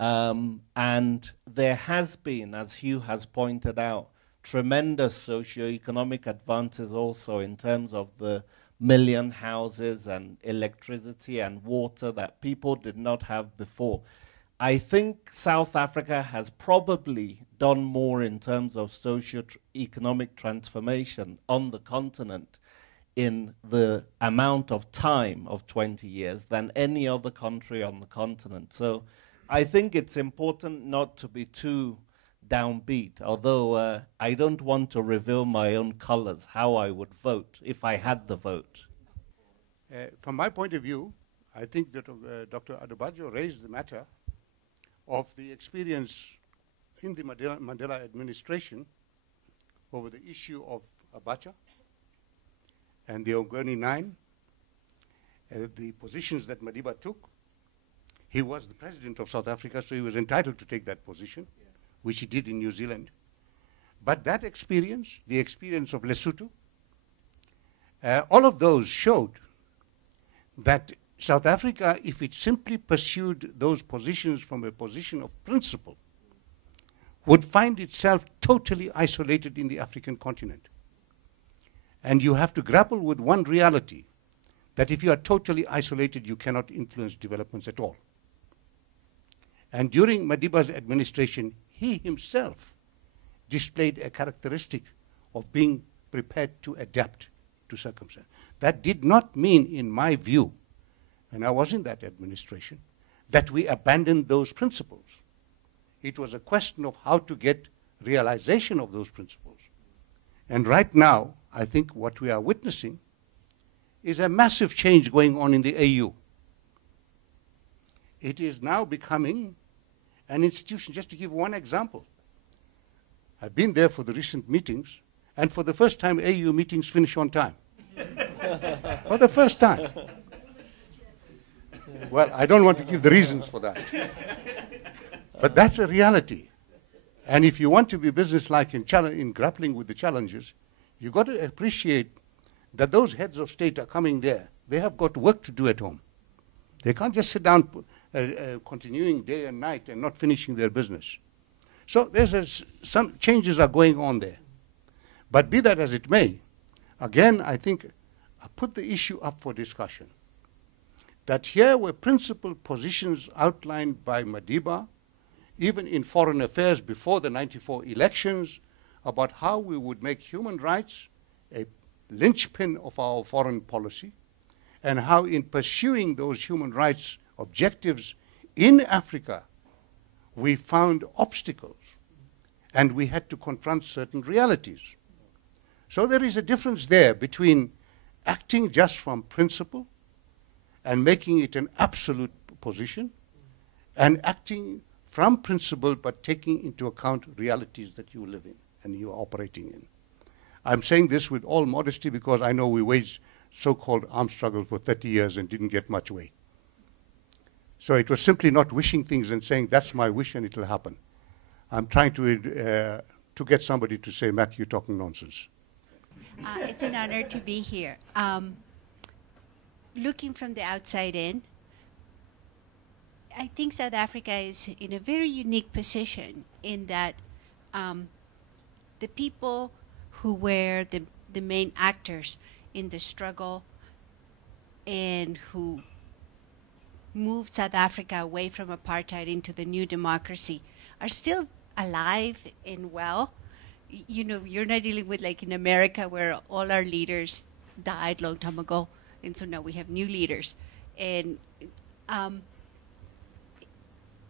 And there has been, as Hugh has pointed out, tremendous socio-economic advances also in terms of the million houses and electricity and water that people did not have before. I think South Africa has probably done more in terms of socio-economic transformation on the continent in the amount of time of 20 years than any other country on the continent. So I think it's important not to be too downbeat, although I don't want to reveal my own colors, how I would vote if I had the vote. From my point of view, I think that Dr. Adebajo raised the matter of the experience in the Mandela administration over the issue of Abacha and the Ogoni 9, the positions that Madiba took. He was the president of South Africa, so he was entitled to take that position, which he did in New Zealand. But that experience, the experience of Lesotho, all of those showed that South Africa, if it simply pursued those positions from a position of principle, would find itself totally isolated in the African continent. And you have to grapple with one reality, that if you are totally isolated, you cannot influence developments at all. And during Madiba's administration, he himself displayed a characteristic of being prepared to adapt to circumstance. That did not mean, in my view, and I was in that administration, that we abandoned those principles. It was a question of how to get realization of those principles. And right now, I think what we are witnessing is a massive change going on in the AU. It is now becoming an institution. Just to give one example, I've been there for the recent meetings, and for the first time, AU meetings finish on time. For the first time. Well, I don't want to give the reasons for that. But that's a reality. And if you want to be businesslike in grappling with the challenges, you've got to appreciate that those heads of state are coming there. They have got work to do at home. They can't just sit down continuing day and night and not finishing their business. So there's some changes are going on there. But be that as it may, again, I think I put the issue up for discussion. That here were principled positions outlined by Madiba, even in foreign affairs before the '94 elections, about how we would make human rights a linchpin of our foreign policy, and how in pursuing those human rights objectives in Africa, we found obstacles, and we had to confront certain realities. So there is a difference there between acting just from principle and making it an absolute position, and acting from principle but taking into account realities that you live in and you are operating in. I'm saying this with all modesty because I know we waged so-called armed struggle for 30 years and didn't get much way. So it was simply not wishing things and saying, that's my wish and it'll happen. I'm trying to get somebody to say, Mac, you're talking nonsense. It's an honor to be here. Looking from the outside in, I think South Africa is in a very unique position in that the people who were the main actors in the struggle and who moved South Africa away from apartheid into the new democracy are still alive and well. You know, you're not dealing with like in America where all our leaders died long time ago, and so now we have new leaders. And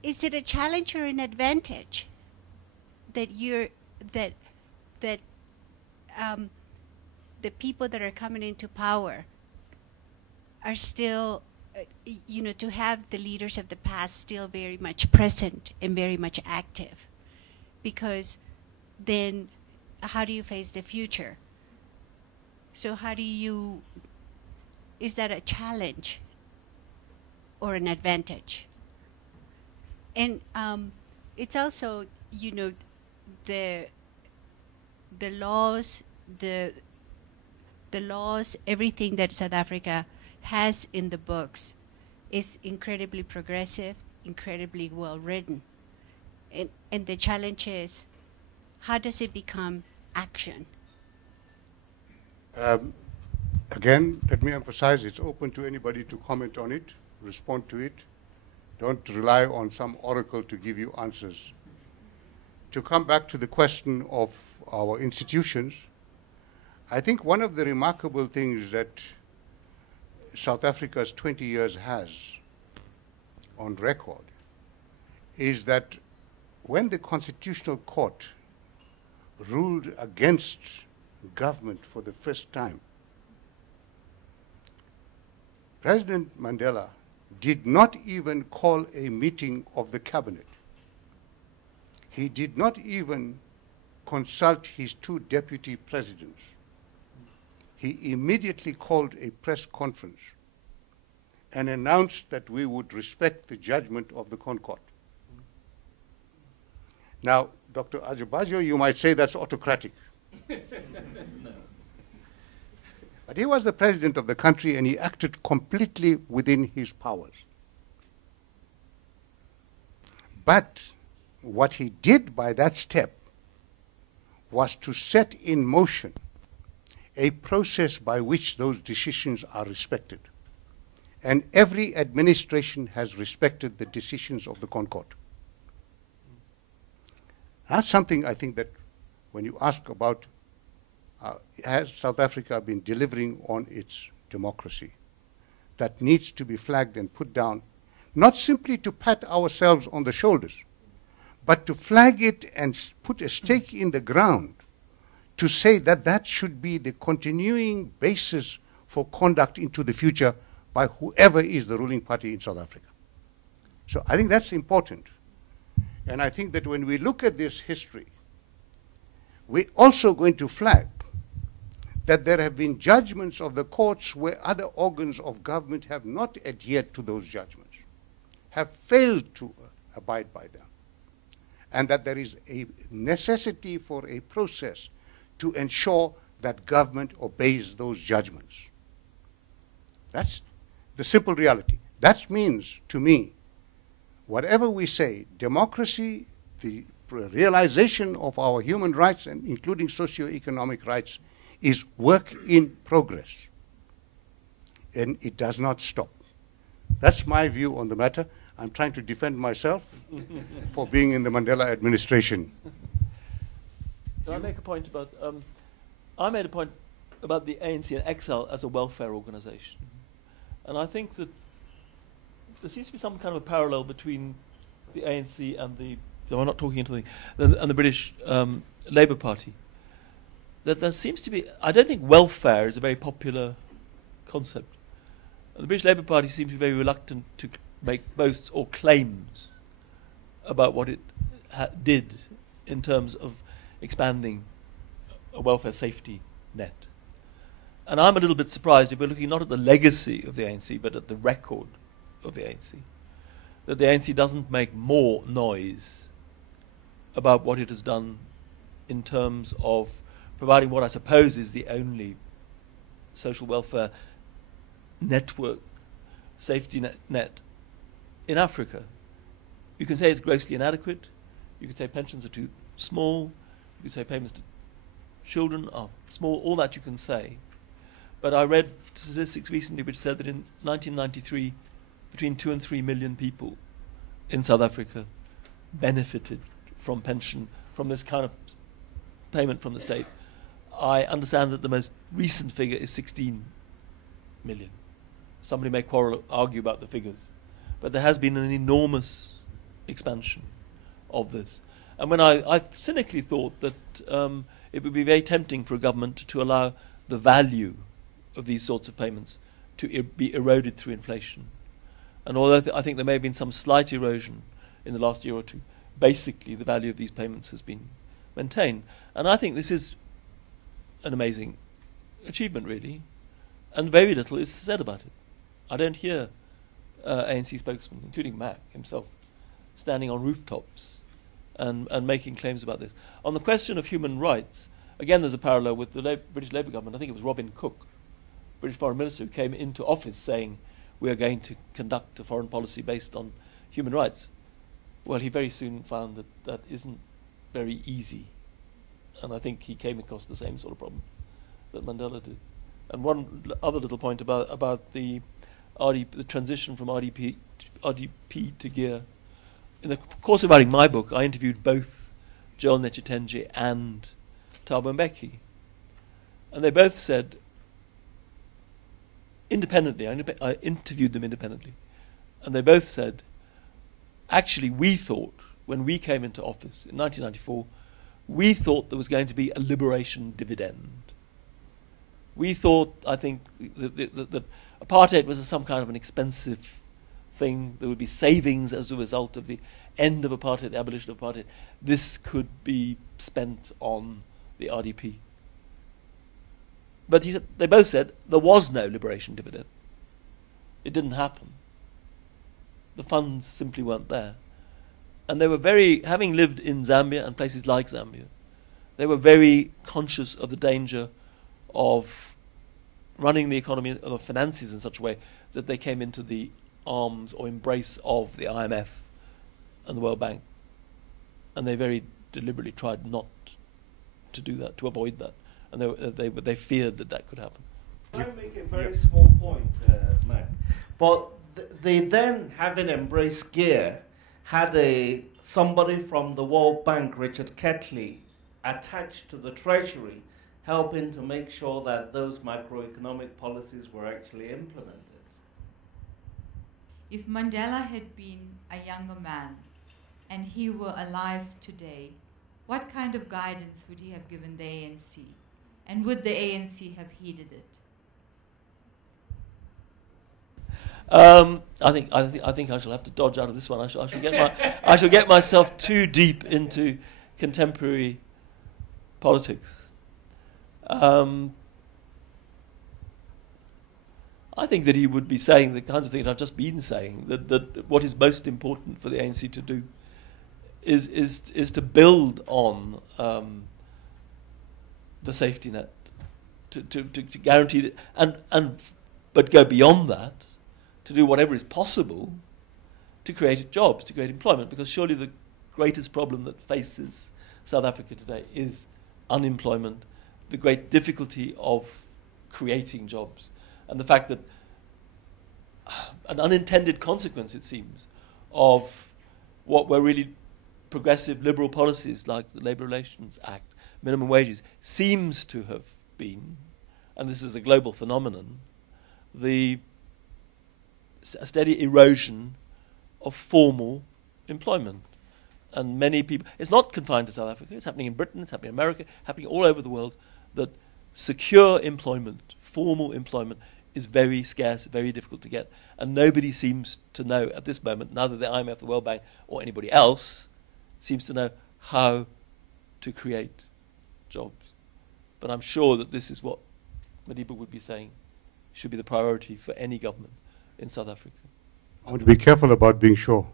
is it a challenge or an advantage that the people that are coming into power are still, you know, to have the leaders of the past still very much present and very much active? Because then how do you face the future? So how do you, is that a challenge or an advantage? And it's also, you know, the laws, the laws, everything that South Africa has in the books is incredibly progressive, incredibly well written. And the challenge is, how does it become action? Again, let me emphasize, it's open to anybody to comment on it, respond to it. Don't rely on some oracle to give you answers. To come back to the question of our institutions, I think one of the remarkable things that South Africa's 20 years has on record is that when the Constitutional Court ruled against government for the first time, President Mandela did not even call a meeting of the cabinet. He did not even consult his two deputy presidents. He immediately called a press conference and announced that we would respect the judgment of the ConCourt. Now, Dr. Adebajo, you might say that's autocratic. No. But he was the president of the country and he acted completely within his powers. But what he did by that step was to set in motion a process by which those decisions are respected. And every administration has respected the decisions of the ConCourt. That's something I think that when you ask about has South Africa been delivering on its democracy that needs to be flagged and put down, not simply to pat ourselves on the shoulders, but to flag it and put a stake in the ground to say that that should be the continuing basis for conduct into the future by whoever is the ruling party in South Africa. So I think that's important. And I think that when we look at this history, we're also going to flag that there have been judgments of the courts where other organs of government have not adhered to those judgments, have failed to abide by them, and that there is a necessity for a process to ensure that government obeys those judgments. That's the simple reality. That means, to me, whatever we say, democracy, the realization of our human rights, and including socio-economic rights, is work in progress. And it does not stop. That's my view on the matter. I'm trying to defend myself for being in the Mandela administration. Can I make a point about, I made a point about the ANC in exile as a welfare organization. And I think that there seems to be some kind of a parallel between the ANC and the, I'm not talking into and the British Labour Party. That there seems to be, I don't think welfare is a very popular concept. And the British Labour Party seems to be very reluctant to make boasts or claims about what it did in terms of expanding a welfare safety net. And I'm a little bit surprised if we're looking not at the legacy of the ANC, but at the record of the ANC, that the ANC doesn't make more noise about what it has done in terms of providing what I suppose is the only social welfare network, safety net in Africa. You can say it's grossly inadequate. You can say pensions are too small. You can say payments to children are small. All that you can say. But I read statistics recently which said that in 1993, between 2 and 3 million people in South Africa benefited from pension, from this kind of payment from the state. I understand that the most recent figure is 16 million. Somebody may argue about the figures, but there has been an enormous expansion of this. And when I cynically thought that it would be very tempting for a government to allow the value of these sorts of payments to be eroded through inflation. And although I think there may have been some slight erosion in the last year or two, basically the value of these payments has been maintained. And I think this is an amazing achievement, really, and very little is said about it. I don't hear ANC spokesmen, including Mac himself, standing on rooftops and making claims about this. On the question of human rights, again, there's a parallel with the British Labour government. I think it was Robin Cook, British Foreign Minister, who came into office saying, we are going to conduct a foreign policy based on human rights. Well, he very soon found that that isn't very easy. And I think he came across the same sort of problem that Mandela did. And one other little point about the transition from RDP to GEAR. In the course of writing my book, I interviewed both Joel Netshitenzhe and Thabo Mbeki. And they both said, independently, I interviewed them independently, and they both said, actually, we thought, when we came into office in 1994, we thought there was going to be a liberation dividend. We thought, I think, that apartheid was some kind of an expensive thing. There would be savings as a result of the end of apartheid, the abolition of apartheid. This could be spent on the RDP. But they both said there was no liberation dividend. It didn't happen. The funds simply weren't there. And they were having lived in Zambia and places like Zambia, they were very conscious of the danger of running the economy or the finances in such a way that they came into the arms or embrace of the IMF and the World Bank. And they very deliberately tried not to do that, to avoid that. And they feared that could happen. Can I make a very small point, Mac? But they then, having embraced GEAR, had somebody from the World Bank, Richard Ketley, attached to the Treasury helping to make sure that those macroeconomic policies were actually implemented. If Mandela had been a younger man and he were alive today, what kind of guidance would he have given the ANC? And would the ANC have heeded it? I think I shall have to dodge out of this one. I shall get myself too deep into contemporary politics. I think that he would be saying the kinds of things I've just been saying, that what is most important for the ANC to do is to build on the safety net, to guarantee it, but go beyond that, to do whatever is possible to create jobs, to create employment, because surely the greatest problem that faces South Africa today is unemployment, the great difficulty of creating jobs, and the fact that an unintended consequence, it seems, of what were really progressive liberal policies like the Labour Relations Act, minimum wages, seems to have been, and this is a global phenomenon, a steady erosion of formal employment. And many people, it's not confined to South Africa, it's happening in Britain, it's happening in America, happening all over the world, that secure employment, formal employment, is very scarce, very difficult to get. And nobody seems to know at this moment, neither the IMF, the World Bank, or anybody else, seems to know how to create jobs. But I'm sure that this is what Madiba would be saying should be the priority for any government in South Africa. I want to be careful about being sure.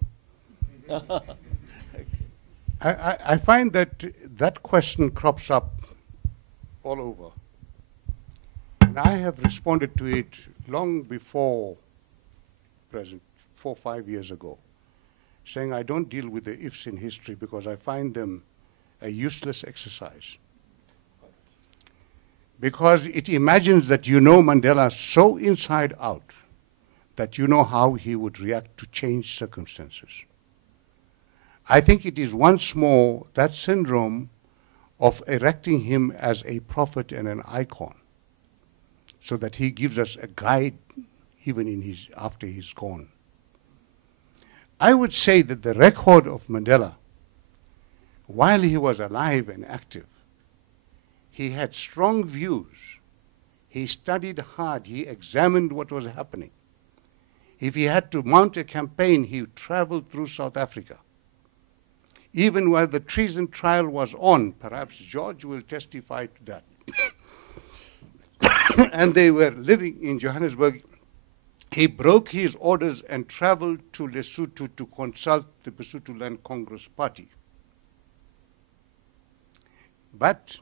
I find that that question crops up all over. And I have responded to it long before present, 4 or 5 years ago, saying I don't deal with the ifs in history because I find them a useless exercise. Because it imagines that you know Mandela so inside out that you know how he would react to changed circumstances. I think it is once more that syndrome of erecting him as a prophet and an icon, so that he gives us a guide even after he's gone. I would say that the record of Mandela, while he was alive and active, he had strong views. He studied hard. He examined what was happening. If he had to mount a campaign, he traveled through South Africa. Even while the treason trial was on, perhaps George will testify to that. And they were living in Johannesburg. He broke his orders and traveled to Lesotho to consult the Lesotho Land Congress Party. But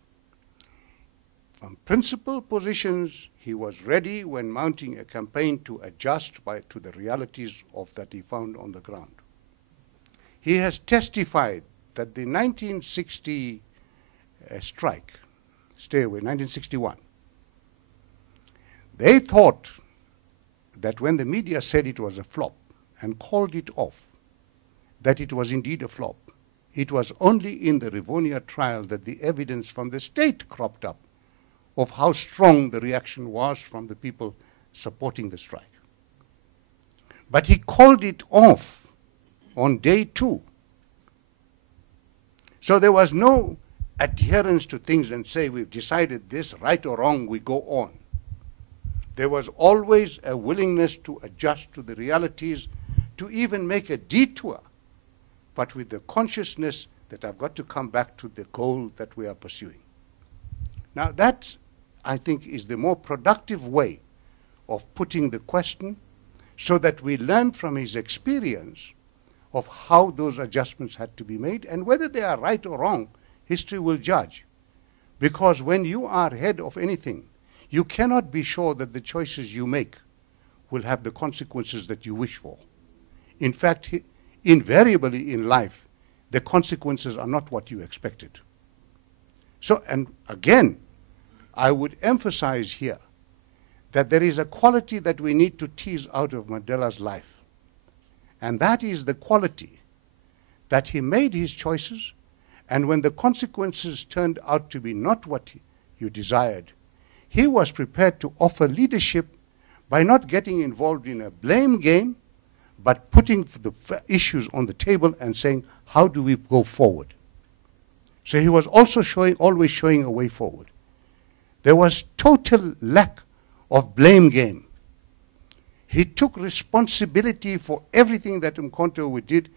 from principal positions, he was ready when mounting a campaign to adjust to the realities of that he found on the ground. He has testified that the 1960 strike, 1961, they thought that when the media said it was a flop and called it off, that it was indeed a flop. It was only in the Rivonia trial that the evidence from the state cropped up of how strong the reaction was from the people supporting the strike. But he called it off on day 2. So there was no adherence to things and say, we've decided this, right or wrong, we go on. There was always a willingness to adjust to the realities, to even make a detour, but with the consciousness that I've got to come back to the goal that we are pursuing. Now that, I think, is the more productive way of putting the question, so that we learn from his experience of how those adjustments had to be made, and whether they are right or wrong, history will judge. Because when you are head of anything, you cannot be sure that the choices you make will have the consequences that you wish for. In fact, invariably in life, the consequences are not what you expected. So, and again, I would emphasize here that there is a quality that we need to tease out of Mandela's life. And that is the quality that he made his choices, and when the consequences turned out to be not what you desired. He was prepared to offer leadership by not getting involved in a blame game, but putting the issues on the table and saying, how do we go forward? So he was also always showing a way forward. There was total lack of blame game. He took responsibility for everything that Umkhonto did,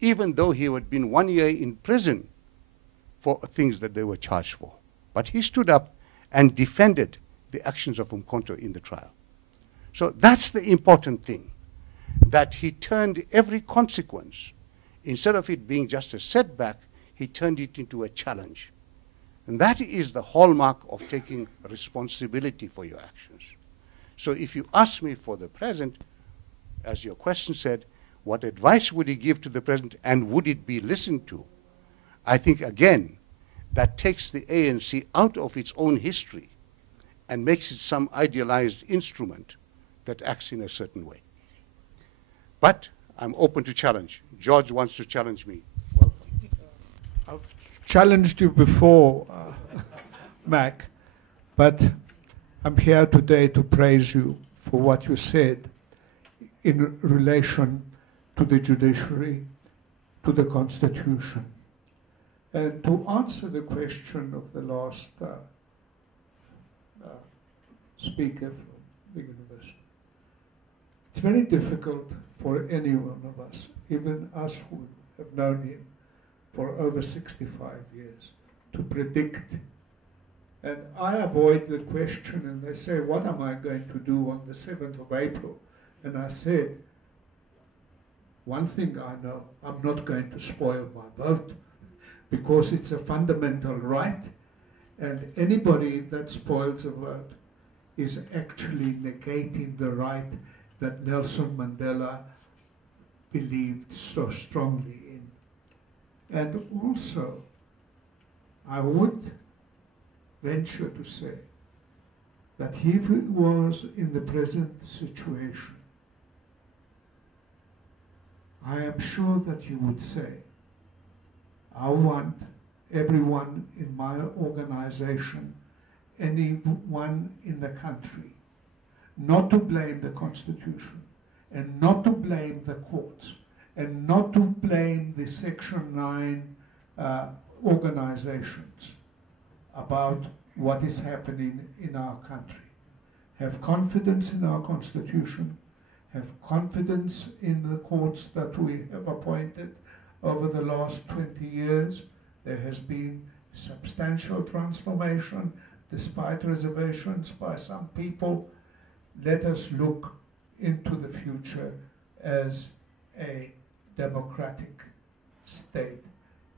even though he had been 1 year in prison for things that they were charged for. But he stood up and defended the actions of Umkhonto in the trial. So that's the important thing, that he turned every consequence, instead of it being just a setback, he turned it into a challenge. And that is the hallmark of taking responsibility for your actions. So if you ask me for the present, as your question said, what advice would he give to the president and would it be listened to? I think, again, that takes the ANC out of its own history and makes it some idealized instrument that acts in a certain way. But I'm open to challenge. George wants to challenge me. Welcome. I've challenged you before, Mac, but I'm here today to praise you for what you said in relation to the judiciary, to the Constitution. And to answer the question of the last speaker from the university, it's very difficult for any one of us, even us who have known him for over 65 years, to predict. And I avoid the question, and they say, what am I going to do on the 7th of April? And I said, one thing I know, I'm not going to spoil my vote, because it's a fundamental right, and anybody that spoils a vote is actually negating the right that Nelson Mandela believed so strongly in. And also, I would venture to say that if he was in the present situation, I am sure that you would say, I want everyone in my organization, anyone in the country, not to blame the Constitution, and not to blame the courts, and not to blame the Section 9 organizations about what is happening in our country. Have confidence in our Constitution, have confidence in the courts that we have appointed over the last 20 years. There has been substantial transformation despite reservations by some people. Let us look into the future as a democratic state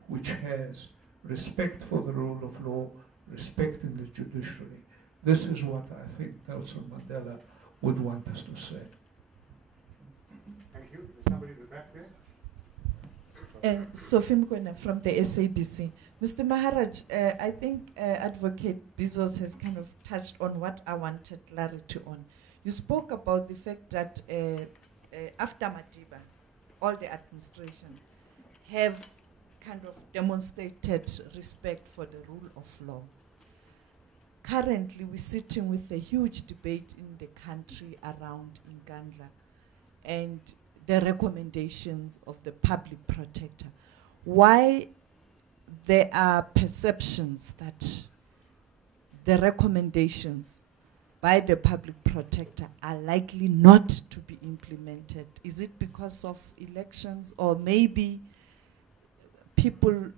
which has respect for the rule of law, respect in the judiciary. This is what I think Nelson Mandela would want us to say. Thank you. There's somebody in the back there. Sophie Mkwena from the SABC. Mr. Maharaj, I think Advocate Bezos has kind of touched on what I wanted clarity on. You spoke about the fact that after Madiba, all the administration have kind of demonstrated respect for the rule of law. Currently, we're sitting with a huge debate in the country around Nkandla and the recommendations of the public protector. Why there are perceptions that the recommendations by the public protector are likely not to be implemented? Is it because of elections, or maybe people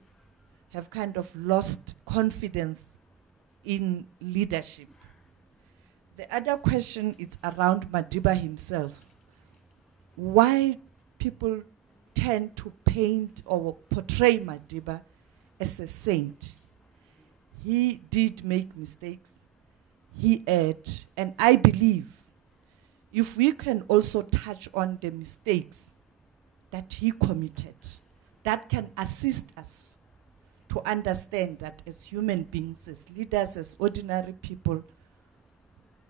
have kind of lost confidence in leadership? The other question is around Madiba himself. Why people tend to paint or portray Madiba as a saint? He did make mistakes. He erred. And I believe if we can also touch on the mistakes that he committed, that can assist us to understand that as human beings, as leaders, as ordinary people,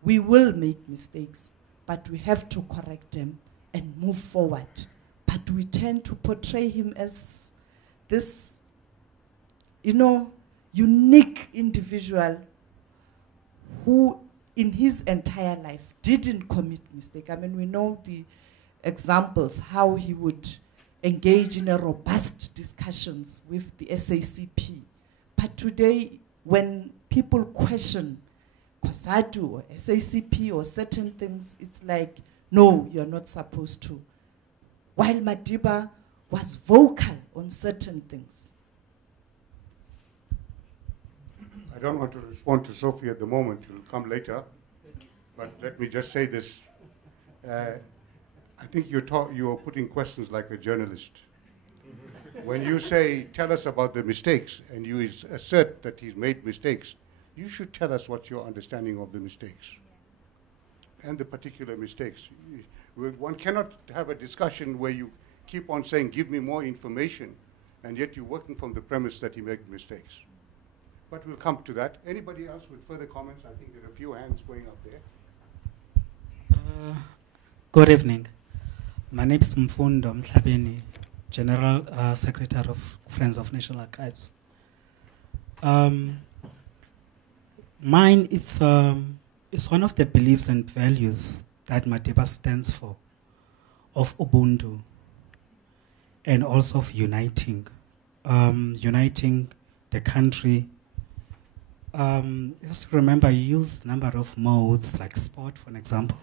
we will make mistakes, but we have to correct them and move forward. But we tend to portray him as this, unique individual who in his entire life didn't commit mistake. I mean, we know the examples, how he would engage in a robust discussions with the SACP. But today, when people question COSATU or SACP or certain things, it's like, no, you're not supposed to. While Madiba was vocal on certain things. I don't want to respond to Sophie at the moment. It will come later. But let me just say this. I think you're putting questions like a journalist. When you say, tell us about the mistakes, and you assert that he's made mistakes, you should tell us what's your understanding of the mistakes and the particular mistakes. One cannot have a discussion where you keep on saying, give me more information, and yet you're working from the premise that he made mistakes. But we'll come to that. Anybody else with further comments? I think there are a few hands going up there. Good evening. My name is Mfundo Mhlabeni, General Secretary of Friends of National Archives. Mine is one of the beliefs and values that Madiba stands for, of Ubuntu, and also of uniting the country. Just remember, you use a number of modes, like sport, for an example,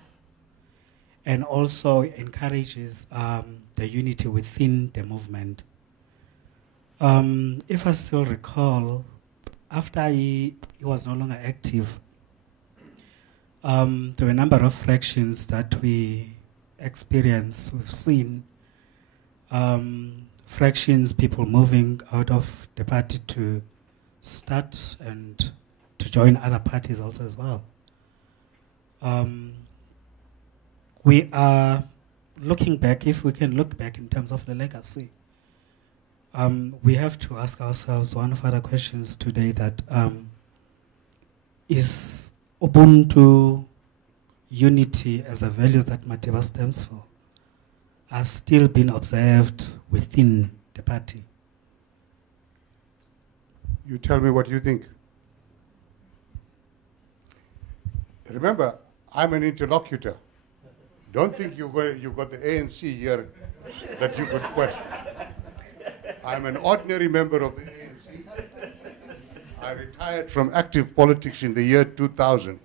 and also encourages the unity within the movement. If I still recall, after he was no longer active, there were a number of fractions that we experienced, we've seen. Fractions, people moving out of the party to start and to join other parties also as well. We are looking back, if we can look back in terms of the legacy, we have to ask ourselves one of other questions today, that is Ubuntu, unity as a values that Madiba stands for, are still being observed within the party? You tell me what you think. Remember, I'm an interlocutor. Don't think you've got the ANC here that you could question. I'm an ordinary member of the ANC. I retired from active politics in the year 2000.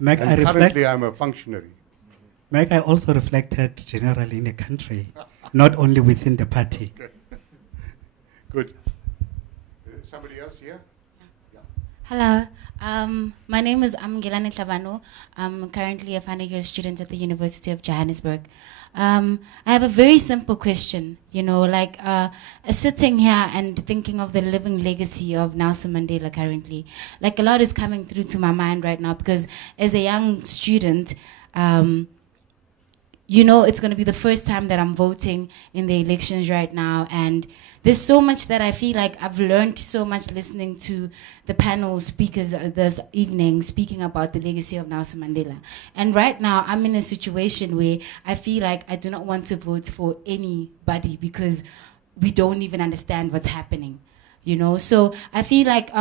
And currently I'm a functionary. I also reflected generally in the country, not only within the party. Okay. Good. Somebody else here? Yeah. Hello, my name is Amgilane Tlhabano. I'm currently a final year student at the University of Johannesburg. I have a very simple question, sitting here and thinking of the living legacy of Nelson Mandela currently. Like, a lot is coming through to my mind right now, because as a young student, it's going to be the first time that I'm voting in the elections right now, and there's so much that I feel like I've learned so much listening to the panel speakers this evening speaking about the legacy of Nelson Mandela. And right now, I'm in a situation where I feel like I do not want to vote for anybody because we don't even understand what's happening, So I feel like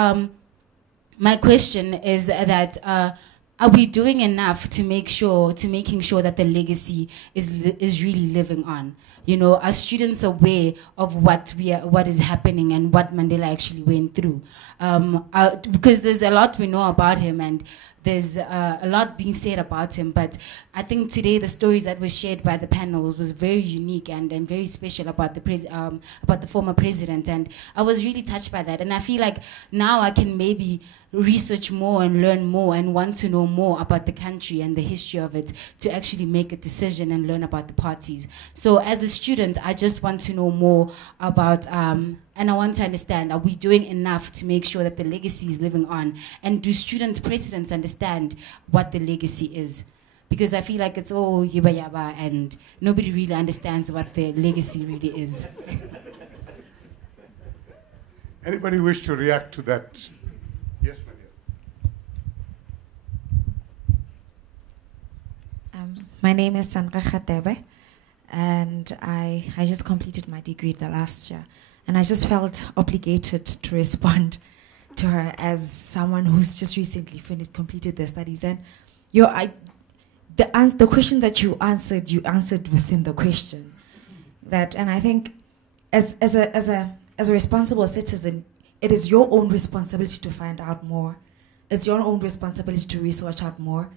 my question is that are we doing enough to making sure that the legacy is really living on? Are students aware of what is happening and what Mandela actually went through? Because there's a lot we know about him, and there's a lot being said about him, but I think today the stories that were shared by the panel was very unique and very special about the former president, and I was really touched by that. And I feel like now I can maybe research more and learn more and want to know more about the country and the history of it to actually make a decision and learn about the parties. So as a student, I just want to know more about and I want to understand, are we doing enough to make sure that the legacy is living on? And do student presidents understand what the legacy is? Because I feel like it's all yaba yaba and nobody really understands what the legacy really is. Anybody wish to react to that? Yes, Maria. My name is Sandra Khatebe, and I just completed my degree the last year. And I just felt obligated to respond to her as someone who's just recently completed their studies. And the question that you answered within the question. And I think as a responsible citizen, it is your own responsibility to find out more. It's your own responsibility to research out more.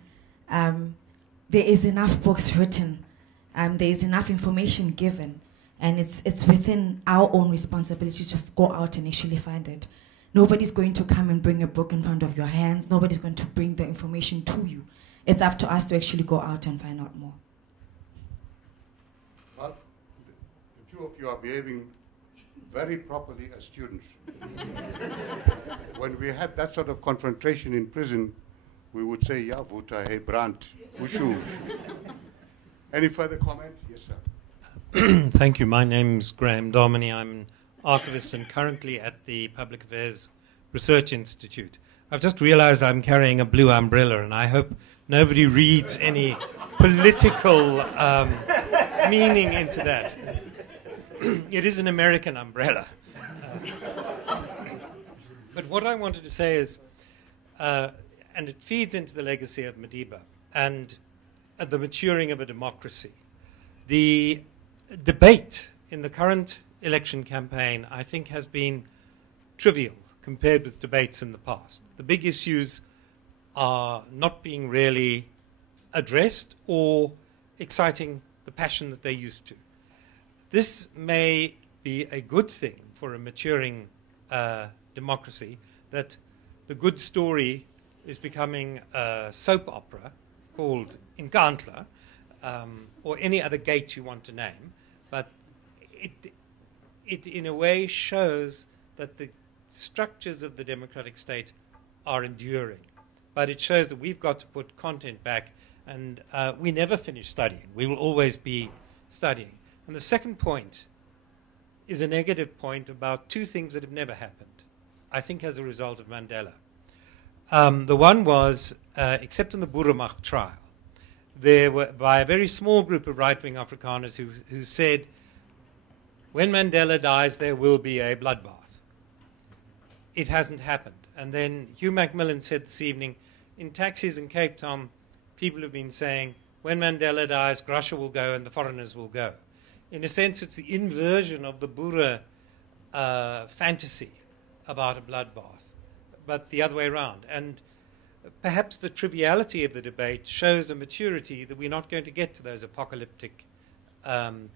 There is enough books written. There is enough information given. And it's within our own responsibility to go out and actually find it. Nobody's going to come and bring a book in front of your hands. Nobody's going to bring the information to you. It's up to us to actually go out and find out more. Well, the two of you are behaving very properly as students. When we had that sort of confrontation in prison, we would say, "Ja, Vuta, hey, Brandt, Ushu." Any further comment? Yes, sir. Thank you. My name's Graham Dominy. I'm an archivist and currently at the Public Affairs Research Institute. I've just realized I'm carrying a blue umbrella, and I hope nobody reads any political meaning into that. It is an American umbrella. But what I wanted to say is, and it feeds into the legacy of Madiba and the maturing of a democracy. The debate in the current election campaign, I think, has been trivial compared with debates in the past. The big issues are not being really addressed or exciting the passion that they used to. This may be a good thing for a maturing democracy, that the good story is becoming a soap opera called Nkandla, or any other gate you want to name, but it in a way shows that the structures of the democratic state are enduring. But it shows that we've got to put content back, and we never finish studying. We will always be studying. And the second point is a negative point about two things that have never happened, I think, as a result of Mandela. The one was, except in the Burumach trial, there were, by a very small group of right-wing Afrikaners who said, when Mandela dies, there will be a bloodbath. It hasn't happened. And then Hugh McMillan said this evening, in taxis in Cape Town, people have been saying, when Mandela dies, Grusha will go and the foreigners will go. In a sense, it's the inversion of the Boer fantasy about a bloodbath, but the other way around. And perhaps the triviality of the debate shows a maturity that we're not going to get to those apocalyptic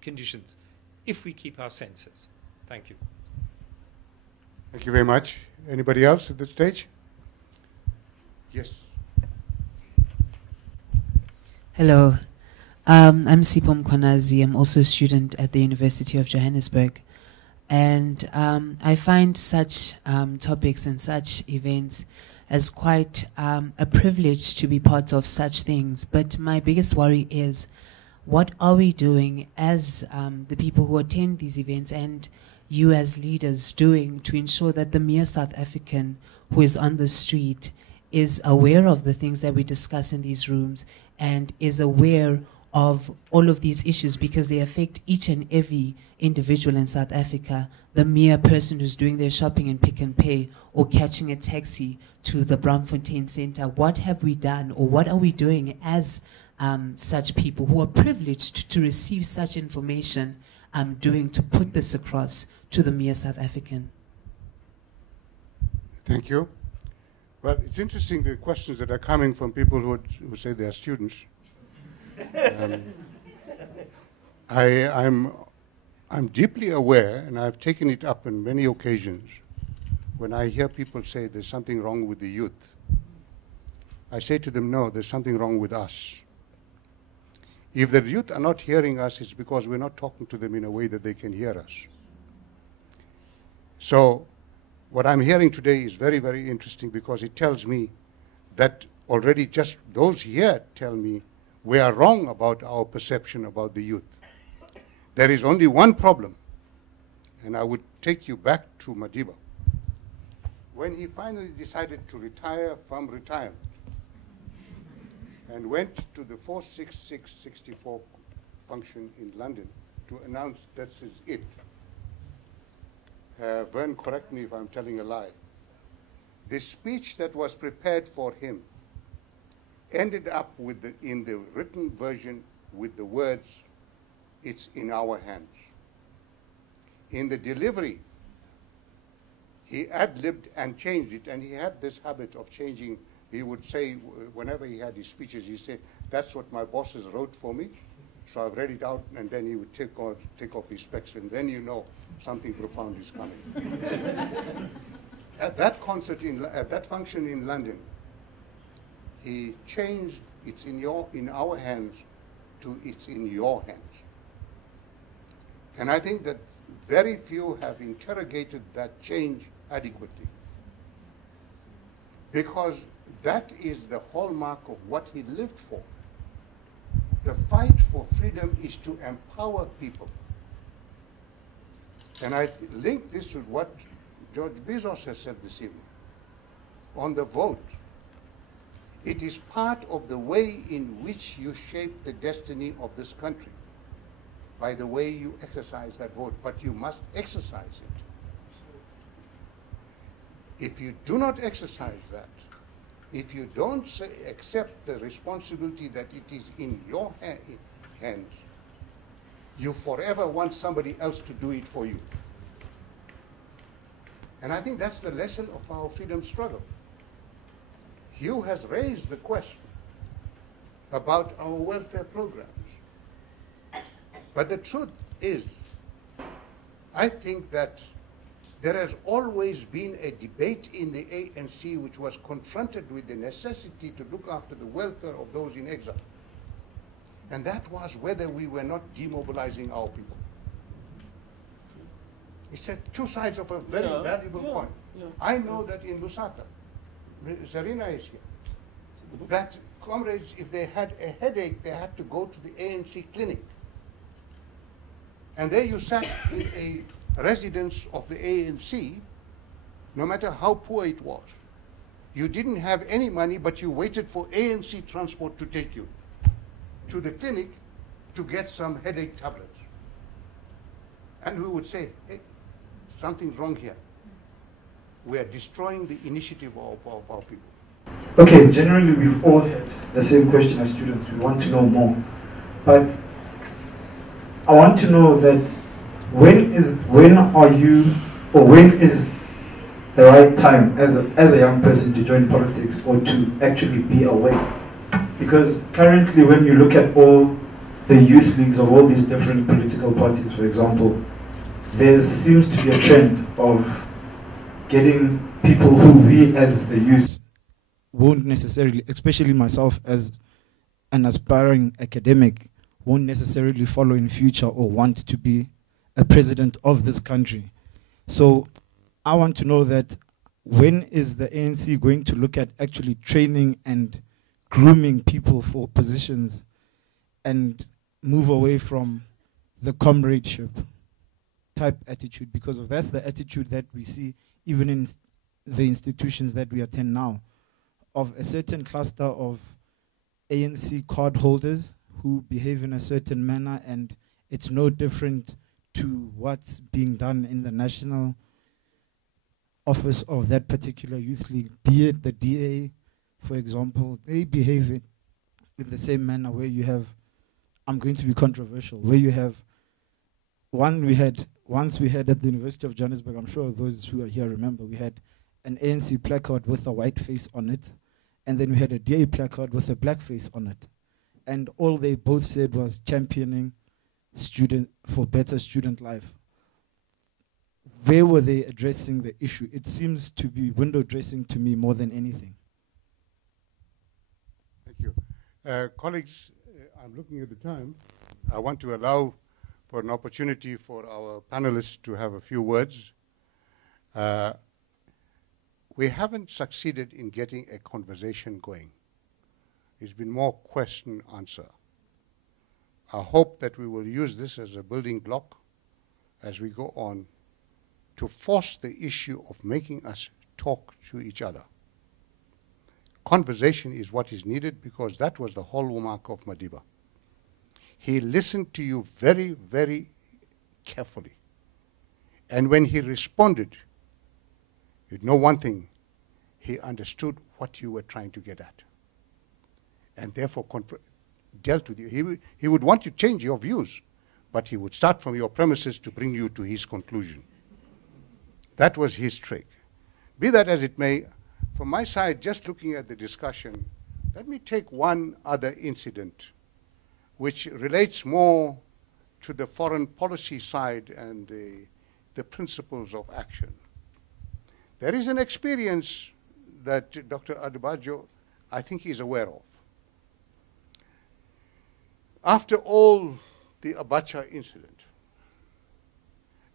conditions if we keep our senses. Thank you. Thank you very much. Anybody else at this stage? Yes. Hello. I'm Sipho Mkhwanazi. I'm also a student at the University of Johannesburg. And I find such topics and such events as quite a privilege to be part of such things. But my biggest worry is, what are we doing as the people who attend these events, and you as leaders doing to ensure that the mere South African who is on the street is aware of the things that we discuss in these rooms and is aware of all of these issues, because they affect each and every individual in South Africa, the mere person who's doing their shopping in Pick and Pay or catching a taxi to the Braamfontein Center. What have we done, or what are we doing as such people who are privileged to receive such information, doing to put this across to the mere South African? Thank you. Well, it's interesting, the questions that are coming from people who say they are students. I'm deeply aware, and I've taken it up on many occasions, when I hear people say there's something wrong with the youth. I say to them, no, there's something wrong with us. If the youth are not hearing us, it's because we're not talking to them in a way that they can hear us. So what I'm hearing today is very, very interesting, because it tells me that already just those here tell me we are wrong about our perception about the youth. There is only one problem, and I would take you back to Madiba. When he finally decided to retire from retirement and went to the 46664 function in London to announce this is it. Vern, correct me if I'm telling a lie. the speech that was prepared for him ended up with in the written version with the words, "It's in our hands." In the delivery, he ad-libbed and changed it, and he had this habit of changing. He would say, whenever he had his speeches, he said, "That's what my bosses wrote for me, so I've read it out," and then he would take off his specs, and then you know something profound is coming. At that concert, at that function in London, he changed "It's in our hands" to "It's in your hands." And I think that very few have interrogated that change adequately, because that is the hallmark of what he lived for. The fight for freedom is to empower people. And I link this with what George Bezos has said this evening. On the vote, it is part of the way in which you shape the destiny of this country, by the way you exercise that vote, but you must exercise it. If you do not exercise that, if you don't accept the responsibility that it is in your hands, you forever want somebody else to do it for you. And I think that's the lesson of our freedom struggle. Hugh has raised the question about our welfare programs. But the truth is, I think that there has always been a debate in the ANC which was confronted with the necessity to look after the welfare of those in exile. And that was whether we were not demobilizing our people. It's two sides of a very valuable coin. I know that in Lusaka, Zarina is here, that comrades, if they had a headache, they had to go to the ANC clinic. And there you sat in a residence of the ANC, no matter how poor it was. You didn't have any money, but you waited for ANC transport to take you to the clinic to get some headache tablets. And we would say, hey, something's wrong here. We are destroying the initiative of our people. Okay, generally we've all had the same question as students. We want to know more. But I want to know that when is the right time as a young person to join politics or to actually be aware? Because currently when you look at all the youth leagues of all these different political parties, for example, there seems to be a trend of getting people who we as the youth won't necessarily, especially myself as an aspiring academic, won't necessarily follow in future or want to be a president of this country. So I want to know that when is the ANC going to look at actually training and grooming people for positions and move away from the comradeship type attitude, because that's the attitude that we see even in the institutions that we attend now, of a certain cluster of ANC card holders who behave in a certain manner, and it's no different to what's being done in the national office of that particular youth league, be it the DA, for example. They behave in the same manner where you have, I'm going to be controversial, where you have, once we had at the University of Johannesburg, I'm sure those who are here remember, we had an ANC placard with a white face on it, and then we had a DA placard with a black face on it. And all they both said was championing for better student life. Where were they addressing the issue? It seems to be window dressing to me more than anything. Thank you. Colleagues, I'm looking at the time. I want to allow for an opportunity for our panelists to have a few words. We haven't succeeded in getting a conversation going. It's been more question-answer. I hope that we will use this as a building block as we go on to force the issue of making us talk to each other. Conversation is what is needed, because that was the hallmark of Madiba. He listened to you very, very carefully. And when he responded, you'd know one thing, he understood what you were trying to get at, and therefore dealt with you. He would want to change your views, but he would start from your premises to bring you to his conclusion. That was his trick. Be that as it may, from my side, just looking at the discussion, let me take one other incident which relates more to the foreign policy side and the principles of action. There is an experience that Dr. Adebajo, I think, is aware of. After all the Abacha incident,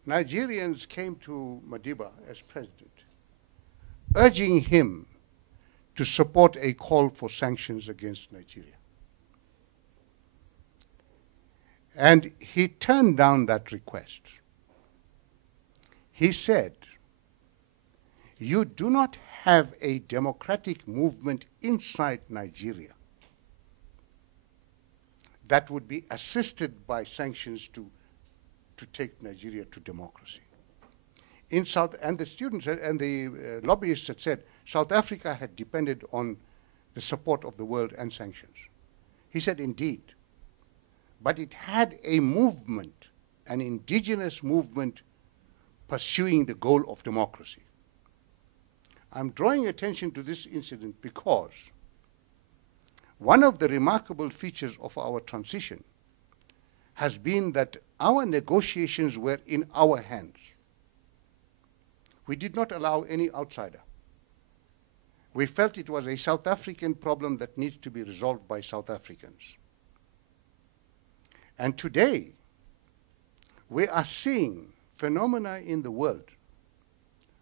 Nigerians came to Madiba as president, urging him to support a call for sanctions against Nigeria. And he turned down that request. He said, "You do not have a democratic movement inside Nigeria that would be assisted by sanctions to take Nigeria to democracy." And the students and the lobbyists had said South Africa had depended on the support of the world and sanctions. He said, indeed, but it had a movement, an indigenous movement pursuing the goal of democracy. I'm drawing attention to this incident because one of the remarkable features of our transition has been that our negotiations were in our hands. We did not allow any outsider. We felt it was a South African problem that needs to be resolved by South Africans. And today, we are seeing phenomena in the world,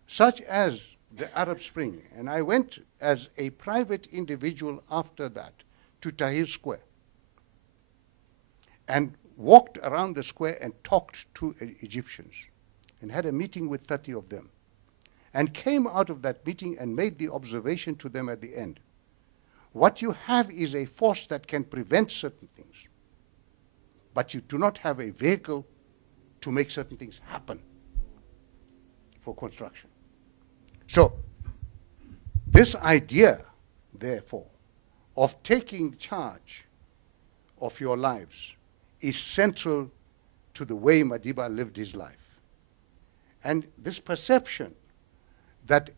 such as the Arab Spring. And I went as a private individual after that to Tahrir Square and walked around the square and talked to Egyptians and had a meeting with 30 of them and came out of that meeting and made the observation to them at the end. What you have is a force that can prevent certain things, but you do not have a vehicle to make certain things happen for construction. So this idea, therefore, of taking charge of your lives is central to the way Madiba lived his life. And this perception that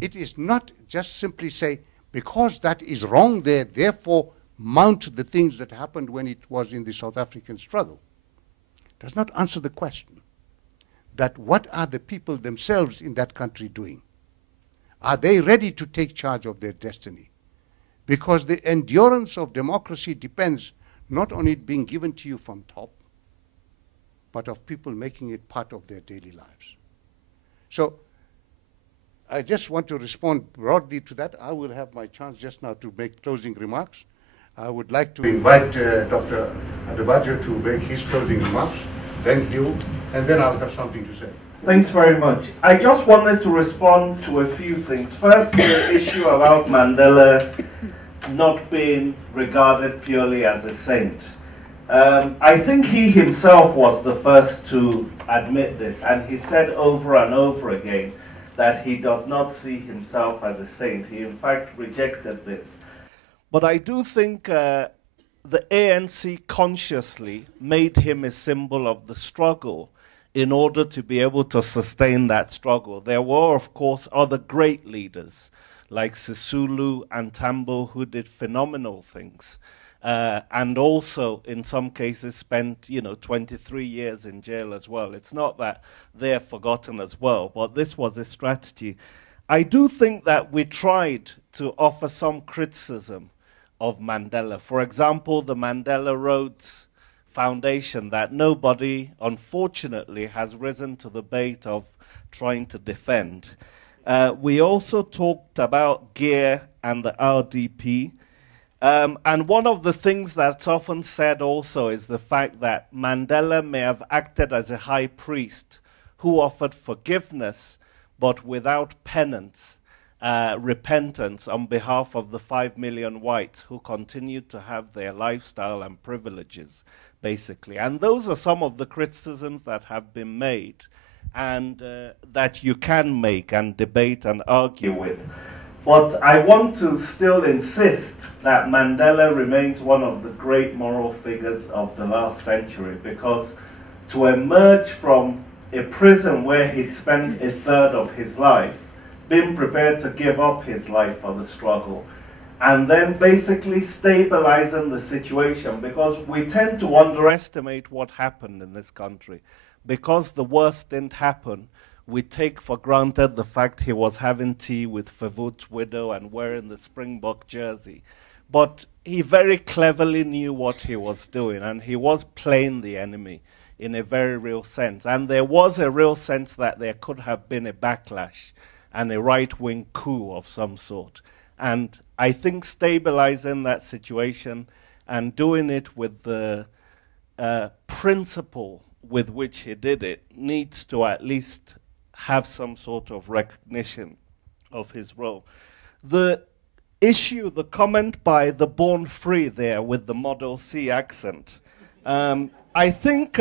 it is not just simply say, because that is wrong there, therefore mount the things that happened when it was in the South African struggle, does not answer the question that what are the people themselves in that country doing? Are they ready to take charge of their destiny? Because the endurance of democracy depends not on it being given to you from top, but of people making it part of their daily lives. So I just want to respond broadly to that. I will have my chance just now to make closing remarks. I would like to invite Dr. Adebajo to make his closing remarks, then Hugh, and then I'll have something to say. Thanks very much. I just wanted to respond to a few things. First, the issue about Mandela not being regarded purely as a saint. I think he himself was the first to admit this, and he said over and over again that he does not see himself as a saint. He in fact rejected this. But I do think the ANC consciously made him a symbol of the struggle in order to be able to sustain that struggle. There were, of course, other great leaders like Sisulu and Tambo who did phenomenal things. And also, in some cases, spent 23 years in jail as well. It's not that they're forgotten as well, but this was a strategy. I do think that we tried to offer some criticism of Mandela. For example, the Mandela Rhodes Foundation that nobody, unfortunately, has risen to the bait of trying to defend. We also talked about GEAR and the RDP. And one of the things that's often said also is the fact that Mandela may have acted as a high priest who offered forgiveness, but without penance, repentance on behalf of the 5 million whites who continued to have their lifestyle and privileges, basically. And those are some of the criticisms that have been made and that you can make and debate and argue with. But I want to still insist that Mandela remains one of the great moral figures of the last century, because to emerge from a prison where he'd spent a third of his life, being prepared to give up his life for the struggle, and then basically stabilizing the situation, because we tend to underestimate what happened in this country. Because the worst didn't happen, we take for granted the fact he was having tea with Favut's widow and wearing the Springbok jersey. But he very cleverly knew what he was doing, and he was playing the enemy in a very real sense. And there was a real sense that there could have been a backlash and a right-wing coup of some sort. And I think stabilizing that situation and doing it with the principle with which he did it needs to at least have some sort of recognition of his role. The issue, the comment by the Born Free there with the Model C accent, I think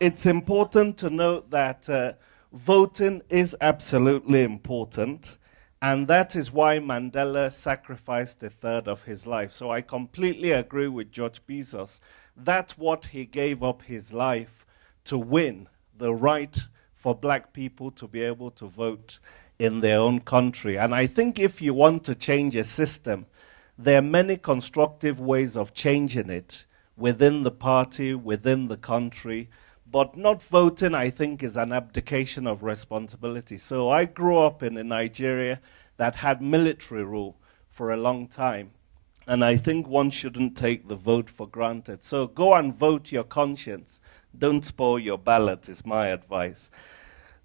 it's important to note that voting is absolutely important, and that is why Mandela sacrificed a third of his life. So I completely agree with George Bezos. That's what he gave up his life to win, the right for black people to be able to vote in their own country. And I think if you want to change a system, there are many constructive ways of changing it within the party, within the country. But not voting, I think, is an abdication of responsibility. So I grew up in a Nigeria that had military rule for a long time. And I think one shouldn't take the vote for granted. So go and vote your conscience. Don't spoil your ballot, is my advice.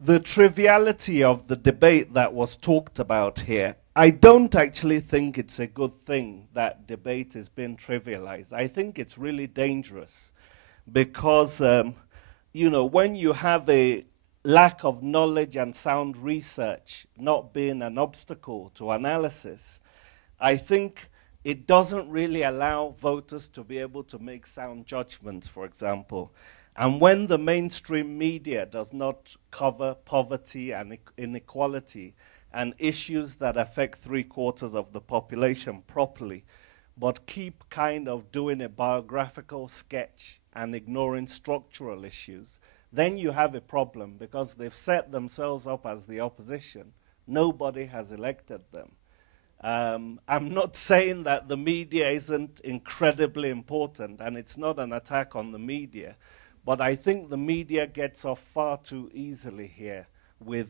The triviality of the debate that was talked about here, I don't actually think it's a good thing that debate is being trivialized. I think it's really dangerous because, you know, when you have a lack of knowledge and sound research not being an obstacle to analysis, I think it doesn't really allow voters to be able to make sound judgments, for example. And when the mainstream media does not cover poverty and inequality and issues that affect 3/4 of the population properly, but keep kind of doing a biographical sketch and ignoring structural issues, then you have a problem because they've set themselves up as the opposition. Nobody has elected them. I'm not saying that the media isn't incredibly important, and it's not an attack on the media, but I think the media gets off far too easily here with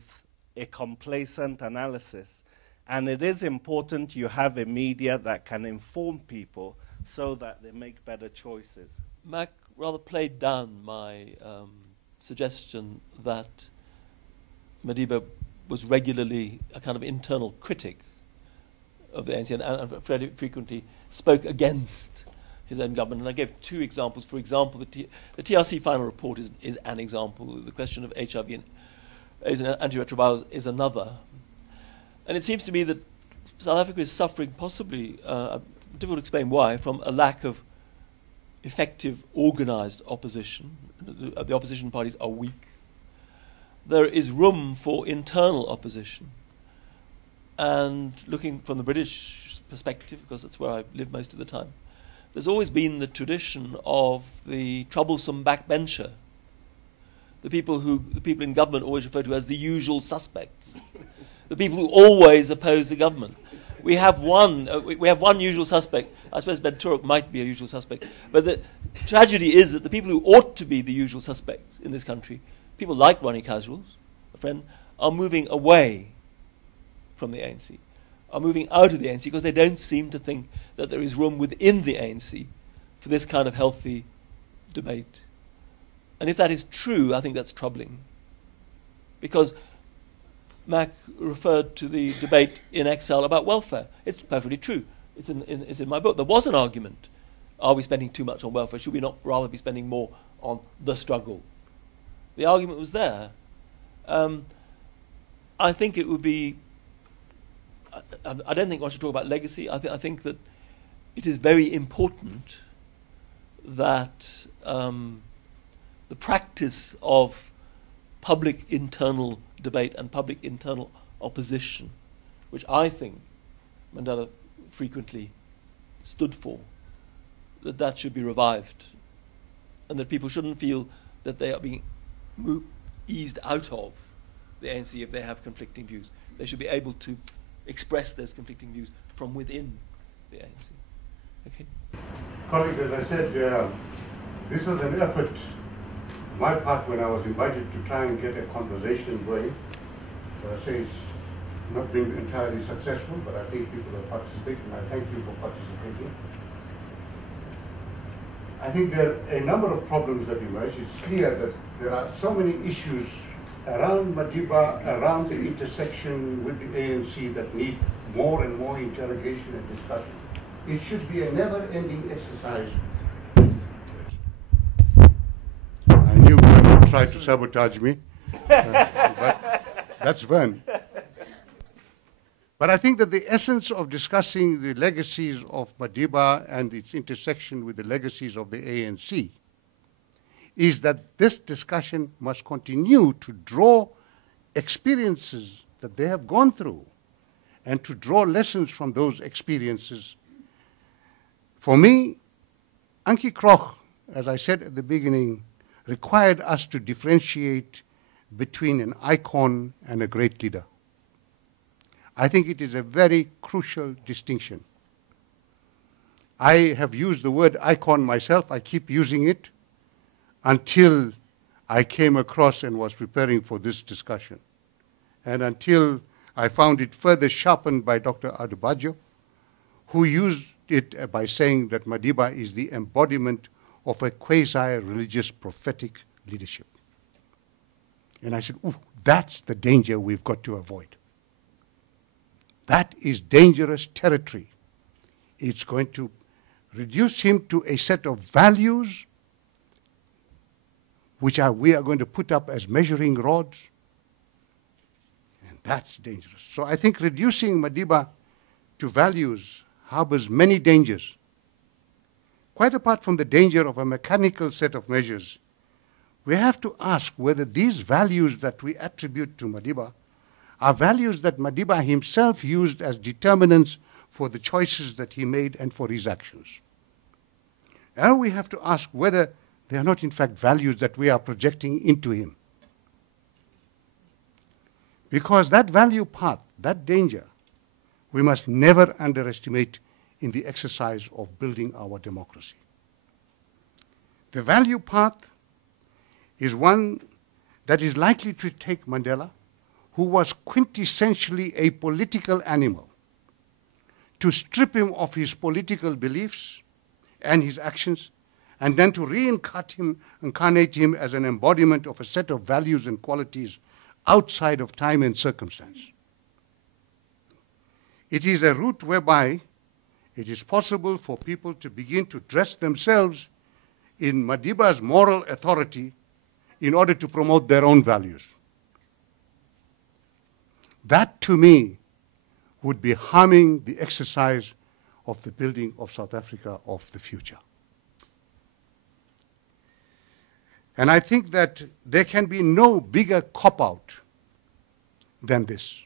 a complacent analysis. And it is important you have a media that can inform people so that they make better choices. Mac rather played down my suggestion that Madiba was regularly a kind of internal critic of the ANC and fairly frequently spoke against his own government. And I gave two examples. For example, the TRC final report is an example. The question of HIV and AIDS and antiretrovirals is another. And it seems to me that South Africa is suffering possibly, difficult to explain why, from a lack of effective organized opposition. The opposition parties are weak. There is room for internal opposition. And looking from the British perspective, because that's where I live most of the time, there's always been the tradition of the troublesome backbencher, the people in government always refer to as the usual suspects, the people who always oppose the government. We have one usual suspect. I suppose Ben Turek might be a usual suspect, but the tragedy is that the people who ought to be the usual suspects in this country, people like Ronnie Caswell's, a friend, are moving away from the ANC, are moving out of the ANC because they don't seem to think that there is room within the ANC for this kind of healthy debate. And if that is true, I think that's troubling. Because Mac referred to the debate in Excel about welfare. It's perfectly true. It's in my book. There was an argument. Are we spending too much on welfare? Should we not rather be spending more on the struggle? The argument was there. I think it would be... I don't think one should talk about legacy. I think that it is very important that the practice of public internal debate and public internal opposition, which I think Mandela frequently stood for, that should be revived, and that people shouldn't feel that they are being eased out of the ANC if they have conflicting views. They should be able to express those conflicting views from within the ANC. Okay. Colleagues, as I said, this was an effort on my part when I was invited to try and get a conversation going. I say it's not been entirely successful, but I think people have participated, and I thank you for participating. I think there are a number of problems that emerge. It's clear that there are so many issues around Madiba, around the intersection with the ANC that need more and more interrogation and discussion. It should be a never-ending exercise. I knew Vern would try to sabotage me, but that's Vern. But I think that the essence of discussing the legacies of Madiba and its intersection with the legacies of the ANC is that this discussion must continue to draw experiences that they have gone through and to draw lessons from those experiences. For me, Ankie Krog, as I said at the beginning, required us to differentiate between an icon and a great leader. I think it is a very crucial distinction. I have used the word icon myself. I keep using it until I came across and was preparing for this discussion, and until I found it further sharpened by Dr. Adebajo, who used it by saying that Madiba is the embodiment of a quasi-religious prophetic leadership. And I said, ooh, that's the danger we've got to avoid. That is dangerous territory. It's going to reduce him to a set of values which we are going to put up as measuring rods, and that's dangerous. So I think reducing Madiba to values harbors many dangers. Quite apart from the danger of a mechanical set of measures, we have to ask whether these values that we attribute to Madiba are values that Madiba himself used as determinants for the choices that he made and for his actions. Now we have to ask whether they are not in fact values that we are projecting into him. Because that value path, that danger, we must never underestimate in the exercise of building our democracy. The value path is one that is likely to take Mandela, who was quintessentially a political animal, to strip him of his political beliefs and his actions, and then to reincarnate him as an embodiment of a set of values and qualities outside of time and circumstance. It is a route whereby it is possible for people to begin to dress themselves in Madiba's moral authority in order to promote their own values. That, to me, would be harming the exercise of the building of South Africa of the future. And I think that there can be no bigger cop-out than this.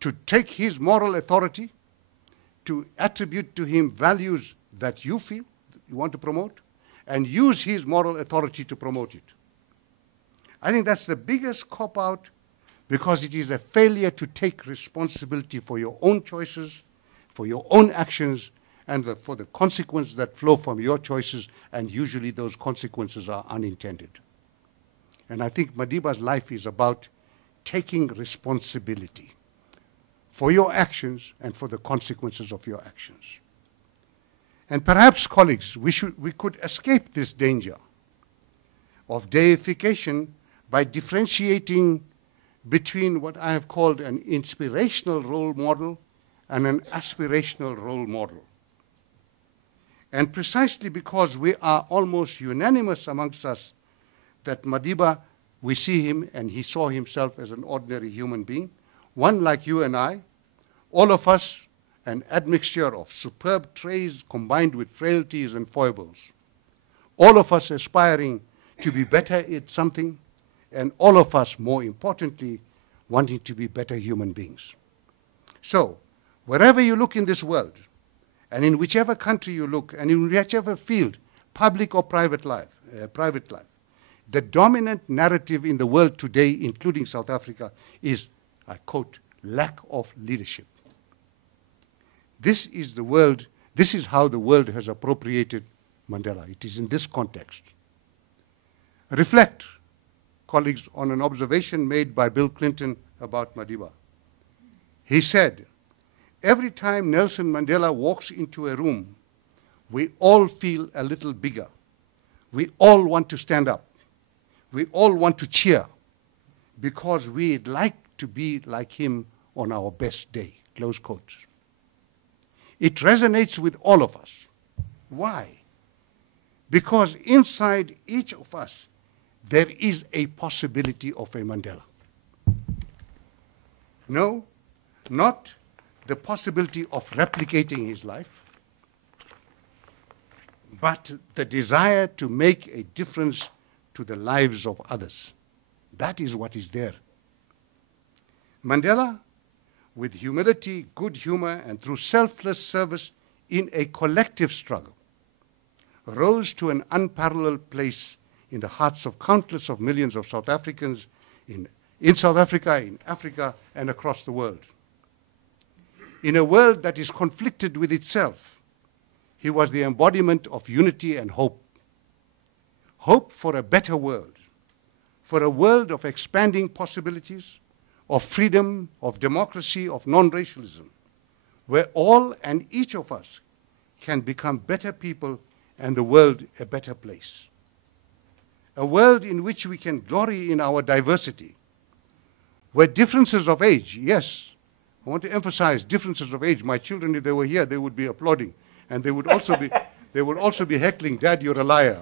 To take his moral authority, to attribute to him values that you feel you want to promote, and use his moral authority to promote it. I think that's the biggest cop-out, because it is a failure to take responsibility for your own choices, for your own actions, and for the consequences that flow from your choices, and usually those consequences are unintended. And I think Madiba's life is about taking responsibility for your actions and for the consequences of your actions. And perhaps, colleagues, we could escape this danger of deification by differentiating between what I have called an inspirational role model and an aspirational role model. And precisely because we are almost unanimous amongst us that Madiba, we see him and he saw himself as an ordinary human being, one like you and I, all of us an admixture of superb traits combined with frailties and foibles, all of us aspiring to be better at something, and all of us, more importantly, wanting to be better human beings. So, Wherever you look in this world, and in whichever country you look, and in whichever field, public or private life, the dominant narrative in the world today, including South Africa, is, I quote, lack of leadership. This is how the world has appropriated Mandela. It is in this context. Reflect, colleagues, on an observation made by Bill Clinton about Madiba. He said, every time Nelson Mandela walks into a room, we all feel a little bigger. We all want to stand up. We all want to cheer because we'd like to be like him on our best day, close quotes. It resonates with all of us. Why? Because inside each of us, there is a possibility of a Mandela. No, not the possibility of replicating his life, but the desire to make a difference to the lives of others. That is what is there. Mandela, with humility, good humor, and through selfless service in a collective struggle, rose to an unparalleled place in the hearts of countless of millions of South Africans in South Africa, in Africa, and across the world. In a world that is conflicted with itself, he was the embodiment of unity and hope. Hope for a better world, for a world of expanding possibilities, of freedom, of democracy, of non-racialism, where all and each of us can become better people and the world a better place. A world in which we can glory in our diversity, where differences of age, yes, I want to emphasize differences of age. My children, if they were here, they would be applauding, and they would also be heckling, Dad, you're a liar.